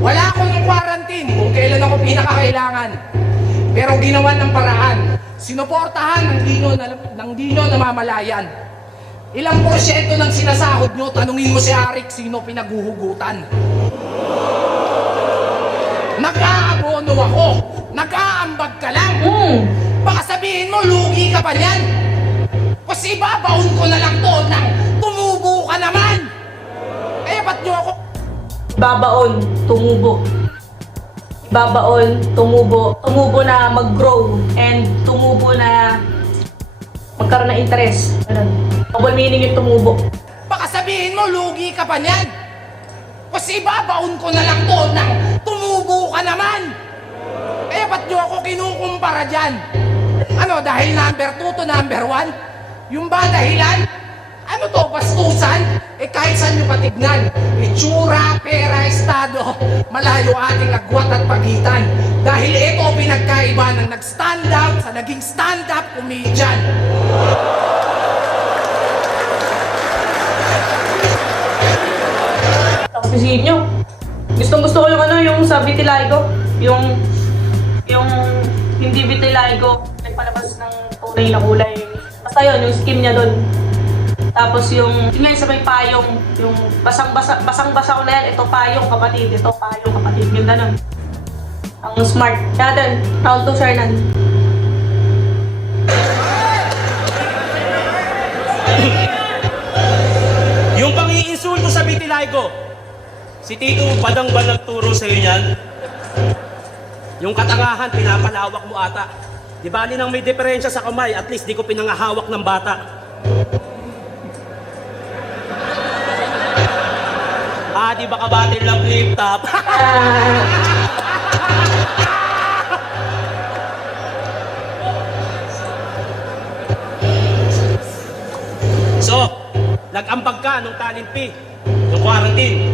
Wala ako ng quarantine kung kailan ako pinakakailangan. Pero ginawa ng paraan. Sinuportahan ng dino na mamalayan. Ilang porsyento ng sinasahod nyo, tanungin mo si Arik sino pinaguhugutan. Nag-aabono ako. Nag-aambag ka lang. Baka sabihin mo, lugi ka pa niyan. Kasi ibabaon ko na lang to nang tumubo ka naman. Eh, ba't nyo ako Babaon, tumubo. Babaon, tumubo. Tumubo na mag-grow. And tumubo na magkaroon ng interest. Ganun. Double meaning yung tumubo. Baka sabihin mo, lugi ka pa niyan. Kasi ibabaon ko na lang to nang tumubo ka naman. Eh, ba't nyo ako kinukumpara dyan? Ano, dahil number 2 to number 1? Yung ba dahilan? Ano to, bastusan? Eh kahit saan nyo patignan, itsura, pera, estado, malayo ating agwat at pagitan. Dahil ito ang pinagkaiba ng nag-stand up sa naging stand-up comedian. Tapos si Sinyo. Gusto ko yung ano, yung sa vitiligo. Yung hindi vitiligo, nagpalabas ng tunay na kulay. Basta yun, yung skin niya doon. Tapos yung ngayon sa may payong, yung basang-basa ko na yan, ito payong kapatid, ito payong kapatid. Ganda nun. Ang smart. Kaya din, proud to share nan. Yung pang-iinsulto sa vitiligo, si Tito Badang ba nagturo sa'yo yan? Yung katangahan, pinapalawak mo ata. Di bali nang may diferensya sa kamay, at least di ko pinangahawak ng bata. Di ba kabatil lang flip top? So, nag-ambag ka nung talent fee, nung quarantine.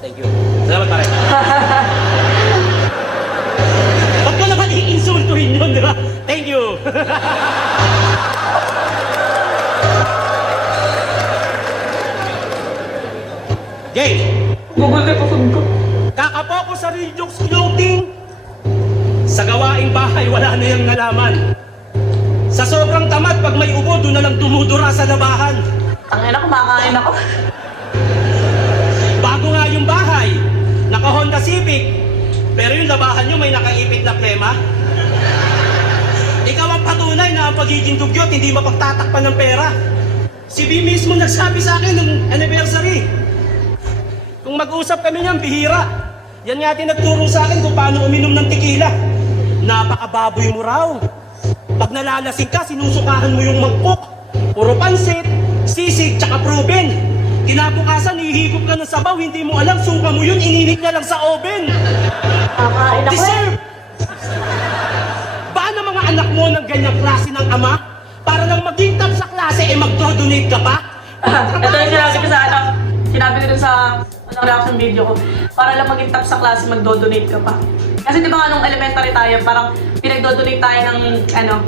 Thank you. Salamat pare. Ba't ko naman i-insultuhin yun, di ba? Thank you. Game. Google na pasod ko. Kakapokus sa real jokes clothing. Sa gawaing bahay, wala na yung nalaman. Sa sobrang tamad, pag may ubo, doon na lang dumudura sa labahan. Tangina, kumakain ako. Bago nga yung bahay, naka Honda Civic, pero yung labahan nyo may nakaipit na plema. Ikaw ang patunay na ang pagiging dugyot hindi mapagtatakpan ng pera. Si B mismo nagsabi sa akin nung anniversary. Kung mag-usap kami niyan, bihira. Yan nga din nagturo sa akin kung paano uminom ng tequila. Napakababoy mo raw. Pag nalalasing ka, sinusukahan mo yung mangkok. Puro pansit, sisig, tsaka proben. Kinabukasan, ihigop ka ng sabaw, hindi mo alam, suka mo yun, ininit na lang sa oven. Kakain ako eh. Deserve! Ba na mga anak mo ng ganyang klase ng ama? Para lang maging top sa klase, mag-donate ka pa? Ito yung sinabi ko sa ano. Sinabi ko dun sa reaction video ko. Para lang maging top sa klase, mag-donate ka pa. Kasi di ba nga nung elementary tayo, parang pinag-donate tayo ng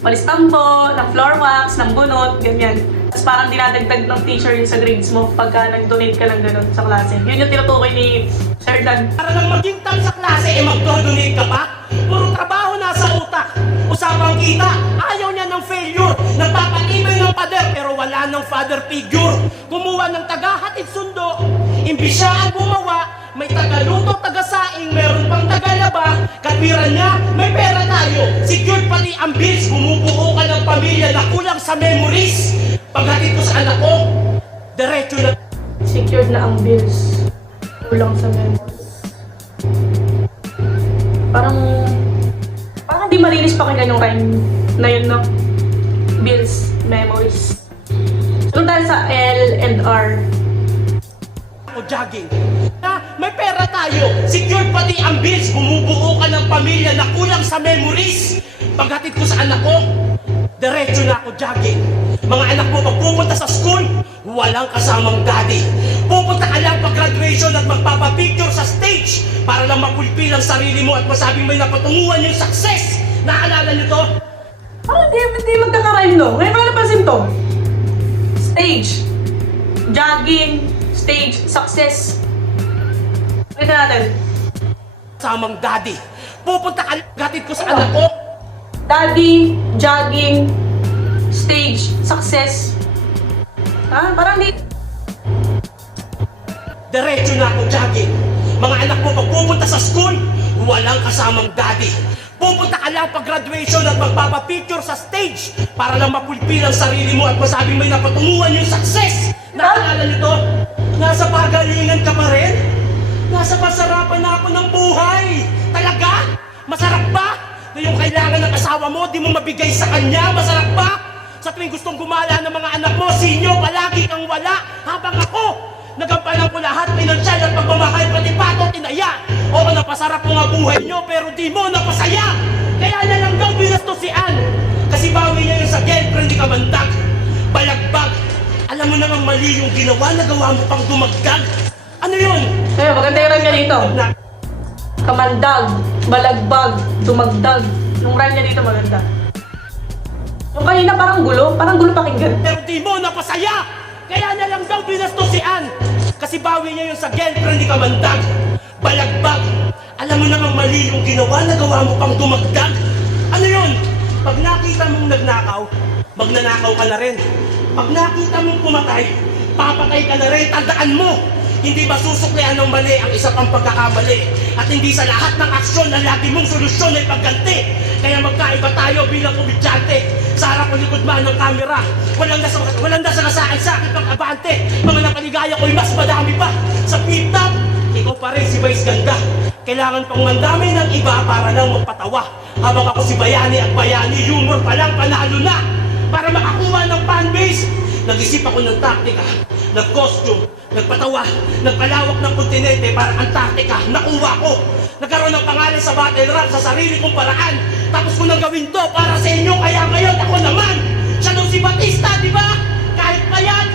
walis tambo, ng floor wax, ng bunot, ganyan. Tapos parang dinadagdag ng teacher yun sa grades mo pagka nag-donate ka ng ganun sa klase. Yun yung tinutukoy ni Sir Dan. Para lang maging top sa klase, mag-donate ka pa? Puro trabaho nasa utak. Usapang kita, ayaw niya ng failure. Nagpapatibay ng pader, pero wala ng father figure. Kumuha ng tagahatid sundo, imbis siya ang gumawa. May tagaluto, tagasaing, meron pang tagalaba. Katwiran niya, may pera tayo. Secured pati ang bills, bumubuo ka ng pamilya na kulang sa memories. Paghatid ko sa anak ko, diretso na. Secured na ang bills. Kulang sa memories. Parang di malinis pakinggan yung rhyme na yun, no? Bills, memories. So tayo sa L and R. Ako jogging. May pera tayo. Secured pati ang bills, bumubuo ka ng pamilya na kulang sa memories. Paghatid ko sa anak ko, diretso na ako jogging. Mga anak mo, pag pupunta sa school, walang kasamang daddy. Pupunta ka lang pag graduation at magpapapicture sa stage para lang mapulpil ang sarili mo at masabing may napatunguhan yung success. Naalala niyo to? Parang di magkaka-rhyme, no? Ngayon ko lang napansin to. Stage. Jogging. Stage. Success. Ulitin natin. Kasamang daddy. Pupunta ka lang, paghatid ko sa anak ko. Daddy, jogging, stage, success. Parang di... Diretso na ako jogging. Mga anak mo, pag pupunta sa school, walang kasamang daddy. Pupunta ka lang pag graduation at magpapapicture sa stage para lang mapulpil ang sarili mo at masabing may napatunguhan yung success. Naalala niyo to? Nasa pagalingan ka pa rin? Nasa masarapan na ako ng buhay. Talaga? Masarap ba? Na yung kailangan ng asawa mo, di mo mabigay sa kanya? Masarap ba? Sa tuwing gustong gumala ng mga anak mo, sinyo, palagi kang wala. Habang ako, nagampanan ko lahat, pinansyal at pagmamahal, pati pato, tinaya. Oo, napasarap mo nga buhay nyo, pero di mo napasaya. Kaya na lang daw binastusian. Kasi bawi niya yung sa girlfriend ni Kamandag. balagbag. Alam mo namang mali yung ginawa, nagawa mo pang dumagdag. Ano yun? Ayun, maganda yung rhyme niya dito. Kamandag, balagbag, dumagdag. Yung rhyme niya dito maganda. Yung kanina parang gulo pakinggan. Pero di mo napasaya! Kaya na lang daw binasto si Ann. Kasi bawi niya yun sa girlfriend ni Kamandag. Balagbag. Alam mo namang mali yung ginawa, nagawa mo pang dumagdag. Ano yun? Pag nakita mong nagnakaw, magnanakaw ka na rin. Pag nakita mong pumatay, papatay ka na rin. Tandaan mo, hindi ba susuklian ng mali ang isa pang pagkakamali? At hindi sa lahat ng aksyon na lagi mong solusyon ay pagganti. Kaya magkaiba tayo bilang komedyante. Sa harap o likod man ng kamera, walang nasa nasaan sa akin pang abante. Mga napaligaya ko'y mas madami pa. Sa pitap, ikaw pa rin si Vice Ganda. Kailangan pang mandami ng iba para lang magpatawa. Habang ako si Bayani at Bayani, humor pa lang panalo na. Para makakuha ng fanbase, nag-isip ako ng taktika, nag-costume, nagpatawa, nagpalawak ng kontinente para Antarctica, nakuha ko. Nagkaroon ng pangalan sa battle rap sa sarili kong paraan. Tapos ko nang gawin to para sa inyo, kaya ngayon ako naman. Siya daw si Batista, di ba? Kahit pa yan,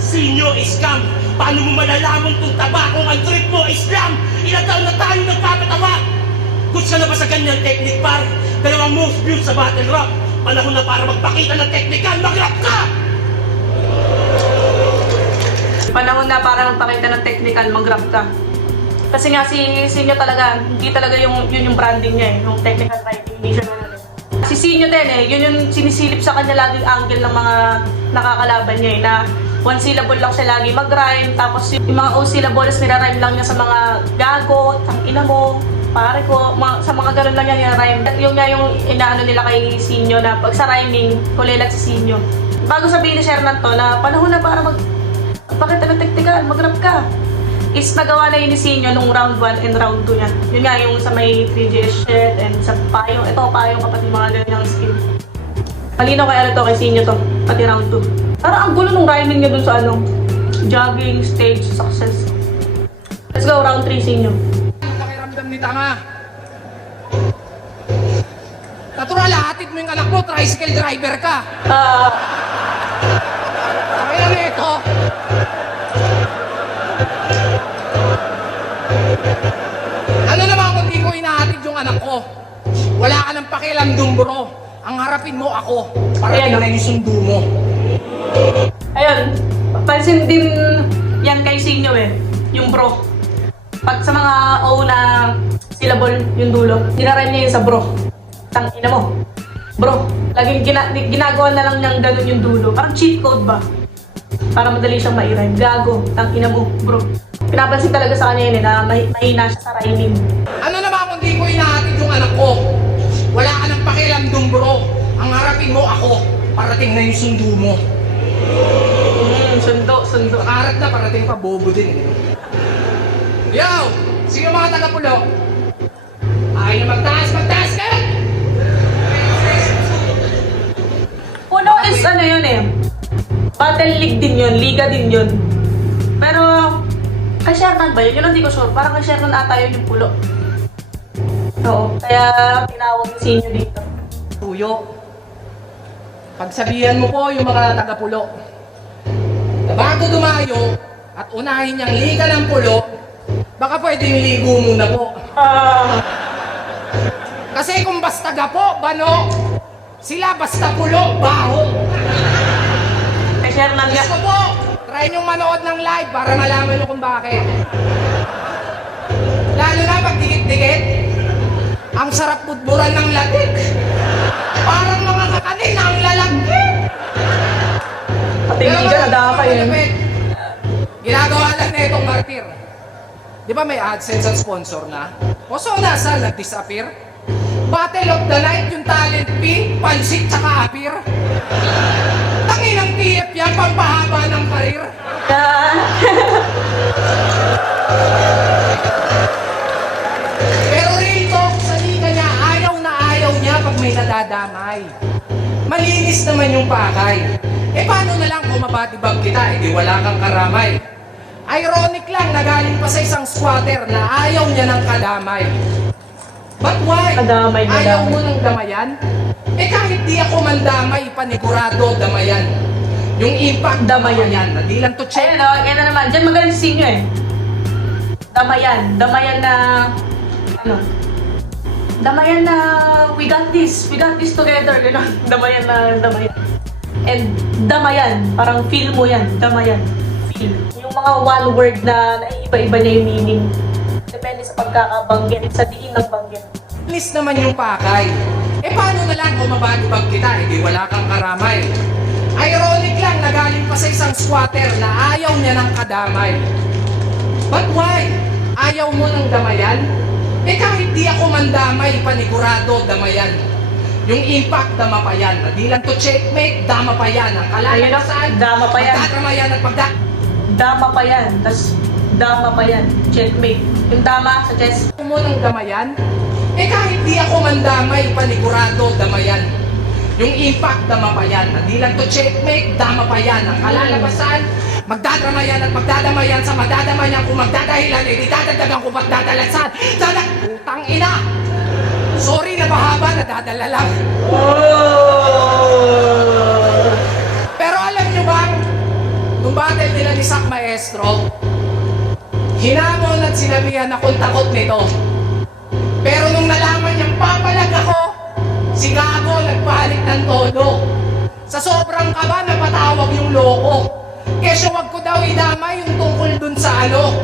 sinyo scam. Paano mo malalaman kung taba kung ang trip mo Islam? Ilang taon na tayo nagpapatawa. Gusto ka na ba sa ganyang technique, par? Dalawang most views sa battle rap. Panahon na para magpakita ng teknikan, mag-rap ka! Panahon na para magpakita ng technical, mag-rap ka. Kasi nga si Sinyo talaga, hindi talaga yun yung branding niya yung technical writing, hindi siya naman. Si Sinyo din yun yung sinisilip sa kanya laging angle ng mga nakakalaban niya na one syllable lang siya lagi mag-rhyme, tapos yung mga O syllables nira-rhyme lang niya sa mga gago, tangina mo, pare ko, sa mga ganun lang niya nira-rhyme. Yung nga yung inaano nila kay Sinyo na pag sa rhyming, kulilat si Sinyo. Bago sabihin ni Sherman to na panahon na para magpakita ng technical, mag-rap ka. Is nagawa na yun ni Sinyo nung round 1 and round 2 niya. Yun nga yung sa may 3GS shirt and sa payong. Ito payong kapatid mga ganyang skill. Malinaw kay ano to, kay Sinyo to, pati round 2. Parang ang gulo nung rhyming niya dun sa jogging, stage, success. Let's go, round 3 Sinyo. Pakiramdam ni tanga. Natural, hatid mo yung anak mo, tricycle driver ka. Kaya na ito. Ano naman kung di ko inahatid yung anak ko? Wala ka ng pakialam dun, bro. Ang harapin mo ako para Ayan, tingnan yung sundo mo. Ayun, pansin din yan kay Sinyo yung bro. Pag sa mga O na syllable yung dulo, dinarime niya yun sa bro. Tangina mo. Bro, laging ginagawa na lang niyang ganun yung dulo. Parang cheat code ba? Para madali siyang ma-rhyme. Gago, tangina mo, bro. Pinapansin talaga sa kanya yun na mahina siya sa rhyming. Ano naman kung di ko inahatid yung anak ko? Wala ka ng pakialam dun, bro. Ang harapin mo ako para tingnan yung sundo mo. Sundo. Nakaharap na, parating pa, bobo din. Yo! Sino mga taga-pulo? Ayaw na magtaas kayo! Puno is ano yun Battle League din yun, Liga din yun. Pero, kay Sherman ba yun? Yun hindi ko sure. Parang kay Sherman ata yun yung pulo. Oo, kaya tinawag ni Sinyo dito. Tuyo. Pagsabihan mo po yung mga taga-pulo. Na bago dumayo at unahin niyang liga ng pulo, baka pwedeng ligo muna po. Kasi kung basta gapo, bano, sila basta pulo, baho. Kay Sherman nga. Gusto po, try niyong manood ng live para malaman niyo kung bakit. Lalo na pag dikit-dikit, ang sarap budburan ng latik. Parang mga kakanin ang lalagkit. Patingin ka na dapat yun. Ginagawa lang na itong martir. Di ba may AdSense at sponsor na? O so nasa nag-disappear? Battle of the Night, yung talent pin, pansit, tsaka appear. Tangin ng TF yan, pampahaba ng karir. Pero real talk, sa liga niya, ayaw na ayaw niya pag may nadadamay. Malinis naman yung pakay. Eh paano na lang kung mabatibag kita, di wala kang karamay. Ironic lang na galing pa sa isang squatter na ayaw niya ng kadamay. But why? Kadamay. Ayaw mo ng damayan? Eh kahit di ako mandamay, panigurado damayan. Yung impact, Damayan. yan. Hindi lang to check. Ayun o, yan na naman. Diyan magaling si Sinyo eh. Damayan. Damayan na... Ano? Damayan na... We got this. We got this together. Gano'n. Damayan na... Damayan. And damayan. Parang feel mo yan. Damayan. Feel. Yung mga one word na naiiba-iba niya yung meaning. Depende sa pagkakabanggit. Sa diin ng banggit. Linis naman yung pakay. Eh paano na lang kung mabagibag kita, di wala kang karamay. Ironic lang na galing pa sa isang squatter na ayaw niya ng kadamay. But why? Ayaw mo ng damayan? Eh kahit di ako mandamay, panigurado damayan. Yung impact, dama pa yan. Di lang to checkmate, dama pa yan. Ang kalalabasan, Dama pa yan. magdadamayan at Dama pa yan. Tapos dama pa yan. Checkmate. Yung dama sa chest. mo ng damayan? Eh kahit di ako mandamay, panigurado damayan. Yung impact, dama pa yan. Hindi lang to checkmate, dama pa yan. Ang kalalabasan, magdadramayan at magdadamayan sa madadamayan. Kung magdadahilan, eh di dadagdagan ko magdadalasan. Putang ina! Sorry na mahaba, nadadala lang. Pero alam nyo ba, nung battle nila ni Sak Maestro, hinamon at sinabihan akong takot nito. Pero nung nalaman niyang papalag ako, si Gago nagpalit ng todo. Sa sobrang kaba, napatawag yung loko. Kesyo wag ko daw idamay yung tungkol dun sa ano.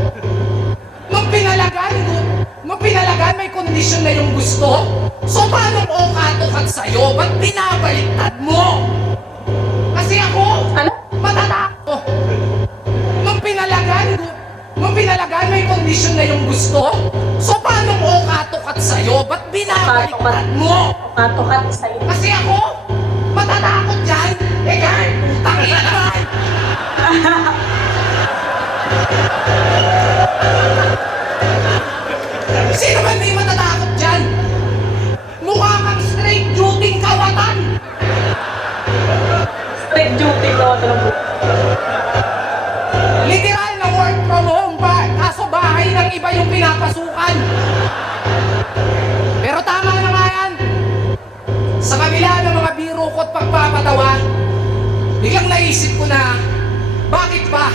Nung pinalagan, may kondisyon na yung gusto. So paano o katukat sa'yo? Ba't binabaliktad mo? Kasi ako, Ano? matatakot. Nung pinalagan, may kondisyon na yung gusto. So paano o katukat sa'yo? Ba't binabaliktad mo? Katukat sa'yo. Kasi ako, matatakot dyan. Eh kahit putang ina. Sino ba hindi matatakot dyan? Mukha kang straight duty kawatan. Straight duty ko. Talaga. Literal na work from home pa. Kaso bahay ng iba yung pinapasukan. Pero tama na nga yan. Sa kabila ng mga biro ko at pagpapatawa, biglang naisip ko na, bakit pa?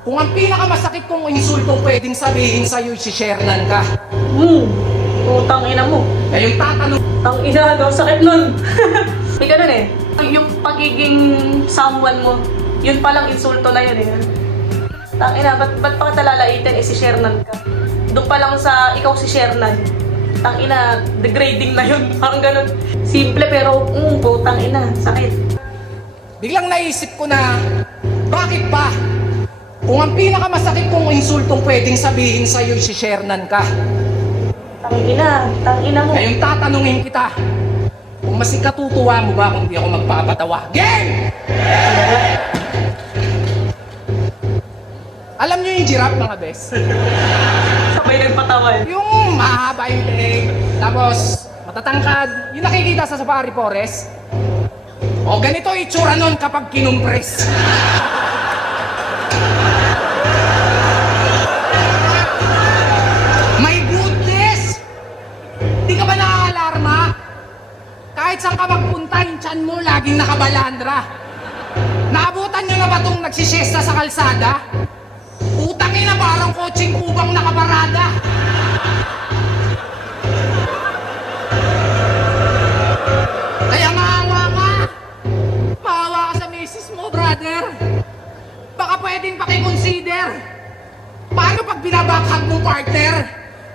Kung ang pinakamasakit kong insultong pwedeng sabihin sa'yo, si Shernan ka. Putang ina mo. Eh yung tatanong, Ang ina, daw sakit nun. May ganun eh. Yung pagiging someone mo, yun palang insulto na yun eh. Tang ina, ba't pa kita lalaitin eh si Shernan ka? Doon pa lang sa ikaw si Shernan. Tang ina, degrading na yun. Parang ganun. Simple pero, putang ina, sakit. biglang naisip ko na, bakit pa? Kung ang pinakamasakit kong insultong pwedeng sabihin sa'yo, si Shernan ka. Tang ina mo. Ngayon tatanungin kita, kung mas ikatutuwa mo ba kung di ako magpapatawa? Game! Alam niyo yung giraffe, mga bes? Sabay nagpatawan. Yung mahaba yung leg, tapos matatangkad, yung nakikita sa Safari Forest. O ganito itsura nun kapag kinumpres. My goodness! Di ka ba naaalarma? Kahit saan ka magpunta, yung tiyan mo laging nakabalandra. Naabutan nyo na ba itong nagsisiesta sa kalsada? Utangin na parang kotseng kubang nakaparada. Kaya maawa ka. Maawa ka sa misis mo, brother. Baka pwedeng pakiconsider. Paano pag binabakhag mong partner?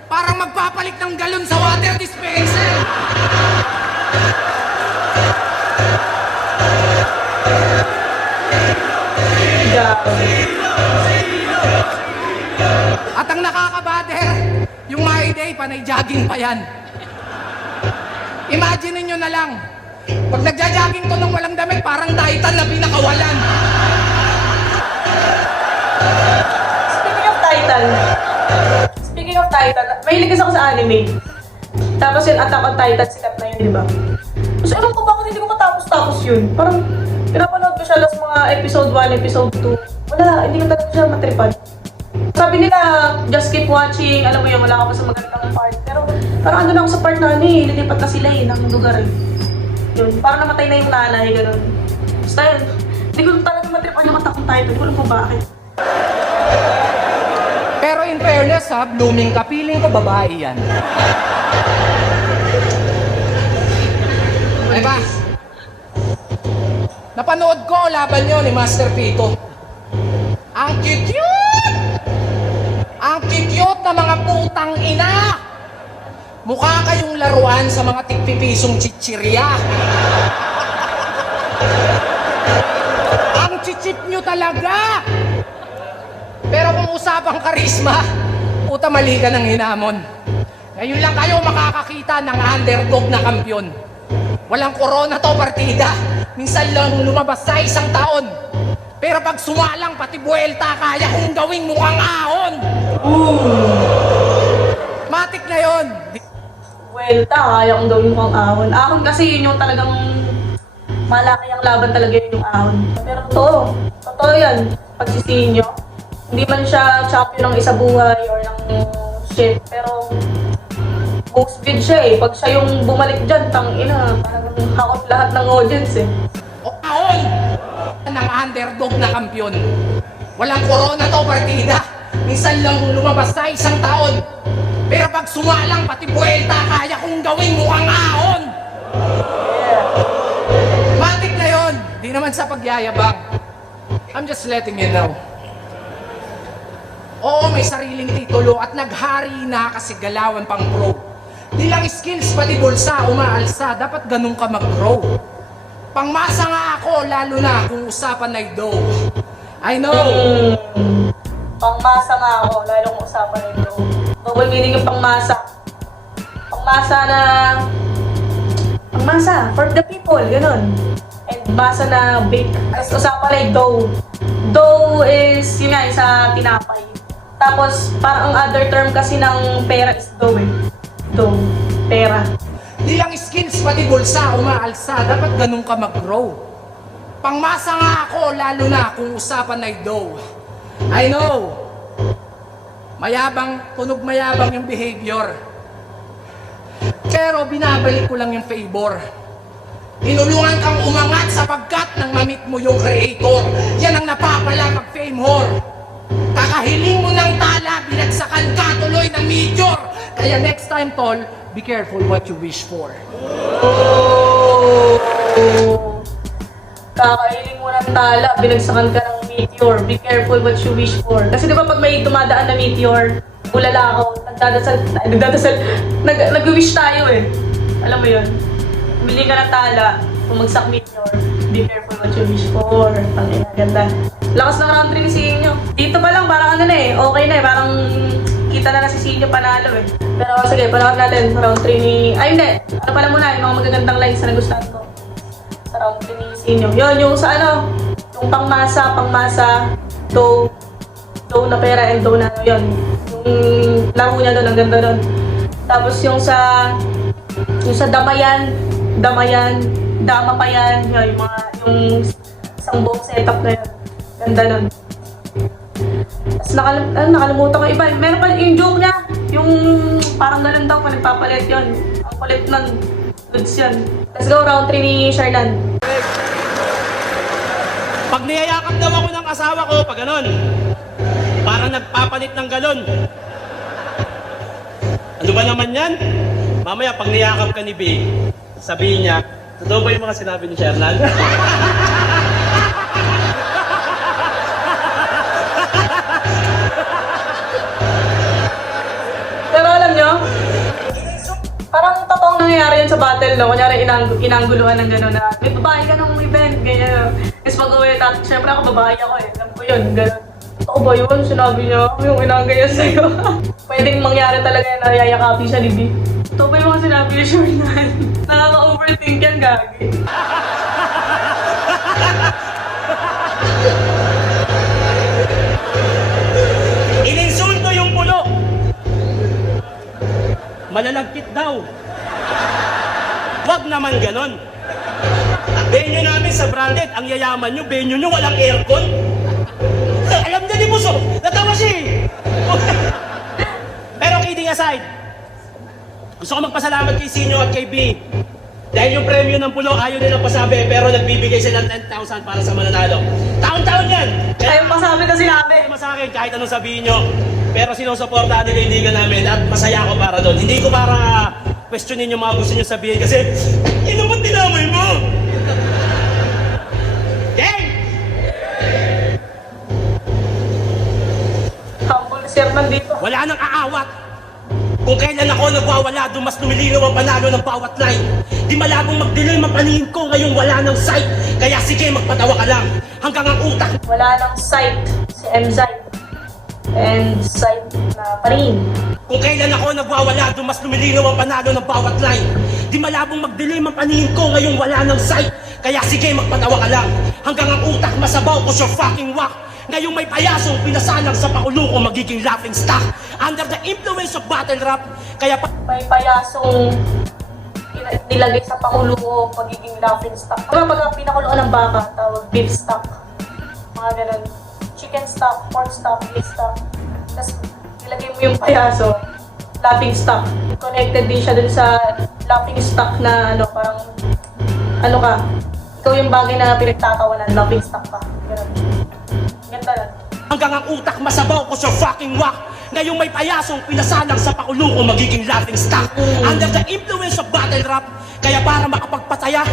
Parang magpapalit ng galon sa water dispenser. At ang nakakabader, yung my day, panay jogging pa yan. Imagine niyo na lang, pag nagja-jogging to nang walang damit, parang Titan na pinakawalan. Speaking of Titan, mahilig kasi ako sa anime. Tapos yung Attack on Titan, sikat na yun, di ba? Tapos ewan ko bakit hindi ko matapos-tapos yun. Parang pinapanood ko siya last mga episode 1, episode 2. Wala, hindi ko talaga siya matripan. Sabi nila, just keep watching, alam mo yun, wala ka pa sa magandang part. Pero parang ano na ako sa part na ano eh, lilipat na sila eh, ng lugar eh. Yun, parang namatay na yung nanay, gano'n. Basta yun, hindi Hindi ko talaga matripan yung attack on Titan. Hindi ko alam kung bakit. Pero in fairness ha, blooming ka, feeling ko babae yan. Diba? Napanood ko laban nyo ni Master Pito. Ang cute-cute! Ang cute-cute na mga putang ina! Mukha kayong laruan sa mga tigpipisong chichirya. Ang chichip nyo talaga! Pero kung usapang karisma, puta mali ka ng hinamon. Ngayon lang kayo makakakita ng underdog na kampyon. Walang corona to partida. Minsan lang lumabas sa isang taon. Pero pag sumalang pati buwelta, kaya kong gawing mukhang ahon. Matik na yon. Welta, kaya kong gawin mukhang ahon. Ahon kasi yun yung talagang malaki ang laban talaga yun yung ahon. Pero totoo yan. Pagsisihin nyo, hindi man siya champion ng isa buhay or ng shit, pero most bid siya eh. Pag siya yung bumalik dyan, tangina, parang hakot lahat ng audience eh. O ahon ng underdog na kampyon. Walang corona to partida. Minsan lang lumabas sa isang taon. Pero pag sumalang pati buwelta, kaya kong gawing mukhang ahon. Matik na yon. Di naman sa pagyayabang. I'm just letting you know. Oo, may sariling titulo at naghari na kasi galawan pang pro. Di lang skills, pati bulsa, umaalsa. Dapat ganun ka mag-grow. Pangmasa nga ako, lalo na kung usapan ay dough. I know. Pangmasa nga ako, lalo kung usapan ito. Double meaning yung pangmasa. Pangmasa na... Pangmasa, for the people, ganun. And masa na bake. Tapos usapan ay dough. Dough is, yun nga, sa tinapay. Tapos, parang ang other term kasi ng pera is dough eh. Dough. Pera. Di lang skills, pati bulsa, umaalsa. Dapat ganun ka mag-grow. Pangmasa nga ako, lalo na kung usapan ay dough. I know. Mayabang, tunog mayabang yung behavior. Pero binabalik ko lang yung favor. Tinulungan kang umangat sapagkat nang mamit mo yung creator. Yan ang napapala pag fame whore. Kakahiling mo ng tala, binagsakan ka tuloy ng meteor. Kaya next time, tol, be careful what you wish for. Kakahiling mo ng tala, binagsakan ka ng meteor. Be careful what you wish for. Kasi di ba pag may dumadaan na meteor, ulala ako, nag-wish tayo eh. Alam mo yun? Bili ka ng tala, bumagsak meteor. Be careful what you wish for. Pangina, ganda. Lakas ng round 3 ni Sinyo. Dito pa lang, parang ano na eh, okay na eh. Parang kita na si Sinyo panalo eh. Pero sige, panahon natin sa round 3 ni... Ay hindi, ano pala muna, yung mga magagandang lines na nagustuhan ko. Sa round 3 ni Sinyo. Yun, yung sa ano, yung pangmasa, dough na pera and dough na ano yun. Yung laro niya doon, ang ganda doon. Tapos yung sa dama pa yan, yun, yung isang buong setup na yun. Ganda nun. Tapos nakalimutan ko iba. Meron pa yung joke niya. Yung parang ganun daw pa nagpapalit yun. Ang kulit nun. Goods yun. Let's go round 3 ni Shernan. Pag niyayakap daw ako ng asawa ko, pag ganon, parang nagpapalit ng galon. Ano ba naman yan? Mamaya, pag niyakap ka ni B, sabihin niya, totoo ba yung mga sinabi ni Shernan? Pero alam nyo, parang totoong nangyayari yun sa battle, no? Kunyari, inangguluhan ng gano'n na, may babae ka nung event, ganyan. Tapos pag-uwi, syempre ako babae ako eh. Alam ko yun, gano'n. Totoo ba yun? Sinabi niya, yung inanggaya sa'yo. Pwedeng mangyari talaga na yayakapin siya ni B. Totoo ba yung mga sinabi ni Shernan? Nakaka-overthink yan, gagi. Ininsulto yung pulo. Malalagkit daw. Wag naman ganon. Venue namin sa branded, ang yayaman nyo, venue nyo walang aircon. Alam na ni Buso, natawa siya eh. Pero kidding aside, gusto ko magpasalamat kay Sinyo at kay B. Dahil yung premyo ng pulo ayaw nilang pasabi, pero nagbibigay sila ng 10,000 para sa mananalo. Taon-taon yan! Ayaw pasabi kasi namin. Problema sa akin kahit anong sabihin nyo. Pero sinusuportahan nila yung liga namin at masaya ako para doon. Hindi ko para questionin yung mga gusto nyo sabihin kasi ino ba't dinamay mo? Gang! Humble si Hernan dito. Wala nang aawat. Kung kailan ako nagwawala, doon mas lumilinaw ang panalo ng bawat line. Di malabong magdilim ang paningin ko, ngayong wala nang sight. Kaya sige, magpatawa ka lang. Hanggang ang utak Wala nang sight si MZite. And sight na pa rin. kung kailan ako nagwawala, doon mas lumilinaw ang panalo ng bawat line. Di malabong magdilim ang paningin ko, ngayong wala nang sight. Kaya sige, magpatawa ka lang. Hanggang ang utak masabaw ko your fucking whack. Ngayong may payasong pinasalang sa pakulo ko, magiging laughing stock. Under the influence of battle rap, kaya May payasong nilagay sa pakulo ko, magiging laughing stock. Pag pinakuluan ng baka, tawag beef stock. Mga ganun. Chicken stock, pork stock, beef stock. Tapos nilagay mo yung payaso, laughing stock. Connected din siya dun sa laughing stock na ano, parang ano ka, ikaw yung bagay na pinagtatawanan, laughing stock ka. Ganun. Ganda lang. hanggang ang utak masabaw ko your fucking whack. Ngayong may payasong pinasalang sa pakulo ko, magiging laughing stock. Under the influence of battle rap, kaya para makapagpataya,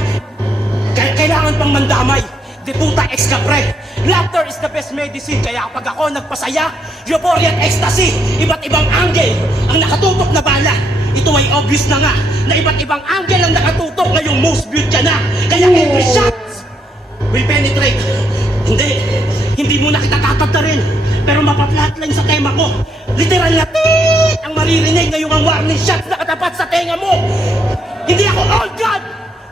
kailangan pang mandamay. Di puta ex kapre. Laughter is the best medicine, kaya kapag ako nagpasaya, euphoria at ecstasy, iba't ibang angle ang nakatutok na bala. Ito ay obvious na nga, na iba't ibang angle ang nakatutok, ngayong most viewed ka na. Kaya every shot will penetrate. Hindi mo na kita tatatarin, pero mapaplatline sa tema ko. Literal na tiit ang maririnig ngayong ang warning shots na katapat sa tenga mo. Hindi ako all God!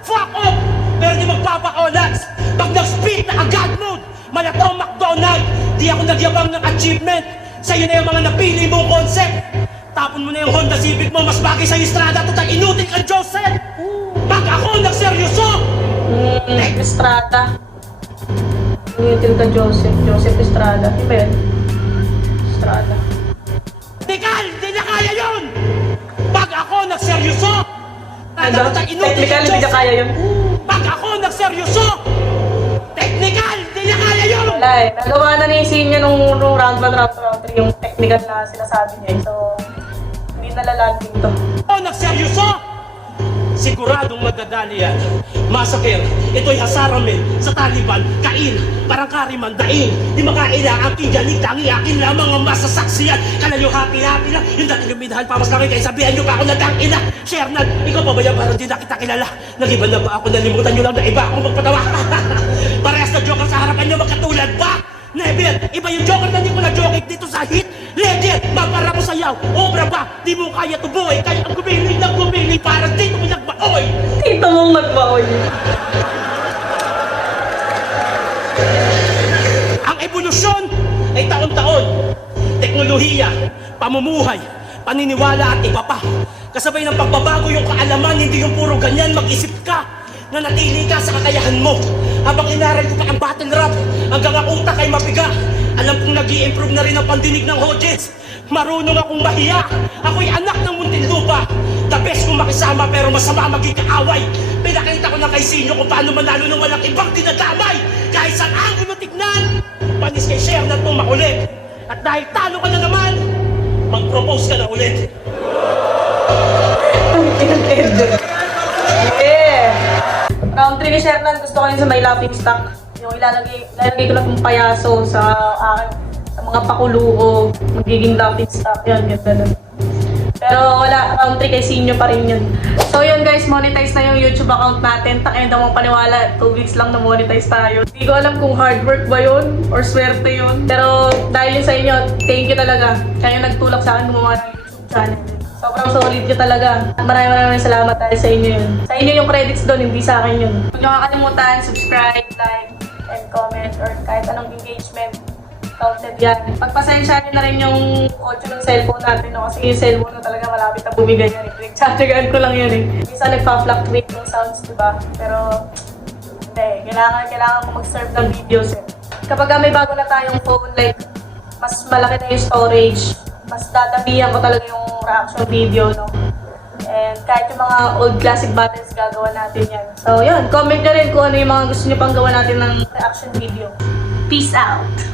Fuck off! Pero di magpapa-onats. Pag nag-speed na agad mode, malatong McDonald. Di ako nagyabang ng achievement. Sa'yo na yung mga napili mong concept. Tapon mo na yung Honda Civic mo, mas bagay sa'yo Estrada. Total inutil ka, Joseph! Pag ako nagseryoso, Estrada. Inutil ka, Joseph. Joseph Estrada. Di ba yun? Estrada. Technical, hindi na kaya yun! Pag ako nagseryoso, Ano? Technical, hindi na kaya yun. Pag ako nagseryoso, technical, hindi na kaya yun! Wala eh. Nagawa na ni Sinyo nung round 1, round 3 yung technical na sinasabi niya eh. So, hindi nalalanding to. Ako nagseryoso, siguradong madadali yan. Masakir, ito'y hasaramin sa Taliban, kain, parang kariman, daing. Di makaila, aking galing, tangi, akin lamang ang masasaksiyan. Kalayo happy-happy lang, yung dati yung minahal, pamas lang kayo, sabihan nyo pa ako na tangina. Shernan, ikaw pa ba yan, parang di na kita kilala? Naliban na ba ako, nalimutan nyo lang na iba akong magpatawa. Parehas na joker sa harapan nyo, magkatulad ba? Never, iba yung joker na hindi ko na-joker dito sa hit. Legend, mapara mo sayaw, obra ba? Di mo kaya tubuhay, kaya ang gumili ng gumili, parang dito mo nagbaoy. Tito mong nagbaoy. Ang ebolusyon ay taon-taon. Teknolohiya, pamumuhay, paniniwala at iba pa. Kasabay ng pagbabago yung kaalaman, hindi yung puro ganyan, mag-isip ka. Nanatili ka sa kakayahan mo. Habang inaral ko pa ang battle rap, hanggang ang utak ay mabiga. Alam kong nag-i-improve na rin ang pandinig ng Hodges. Marunong akong mahiya. Ako'y anak ng Muntinlupa. The best kong makisama pero masama maging kaaway. Pinakita ko na kay Sinyo kung paano manalo ng walang ibang dinadamay. Kahit saan angulo tignan, panis kay Share na itong makulit. At dahil talo ka na naman, mag-propose ka na ulit. Yeah! Round 3 ni Shernan, gusto ko yun sa may laughing stock. Yung ilalagay ko lang yung payaso sa akin, sa mga pakulo ko, magiging laughing stock. Yan, ganda nun. Pero wala, round 3 kay Sinyo pa rin yun. So yun guys, monetize na yung YouTube account natin. Takin daw mong paniwala, 2 weeks lang na monetize tayo. Hindi ko alam kung hard work ba yun or swerte yun. Pero dahil yun sa inyo, thank you talaga. Kayo nagtulak sa akin gumawa ng YouTube channel. Sobrang solid nyo talaga. Maraming salamat dahil sa inyo yun. Sa inyo yung credits doon, hindi sa akin yun. Huwag nyo kakalimutan, subscribe, like, and comment, or kahit anong engagement. Counted yan. Pagpasensya nyo na rin yung audio ng cellphone natin, no? Kasi yung cellphone na talaga malapit na bumigay yan. Nagtsatsagaan ko lang yan eh. Minsan nagpa-fluctuate yung sounds, diba? Pero, hindi. Kailangan ko mag-serve ng videos eh. Kapag may bago na tayong phone, like, mas malaki na yung storage, mas dadabihan ko talaga yung reaction video, no? And kahit yung mga old classic battles, gagawa natin yan. So yun, comment nyo rin kung ano yung mga gusto nyo pang gawa natin ng reaction video. Peace out!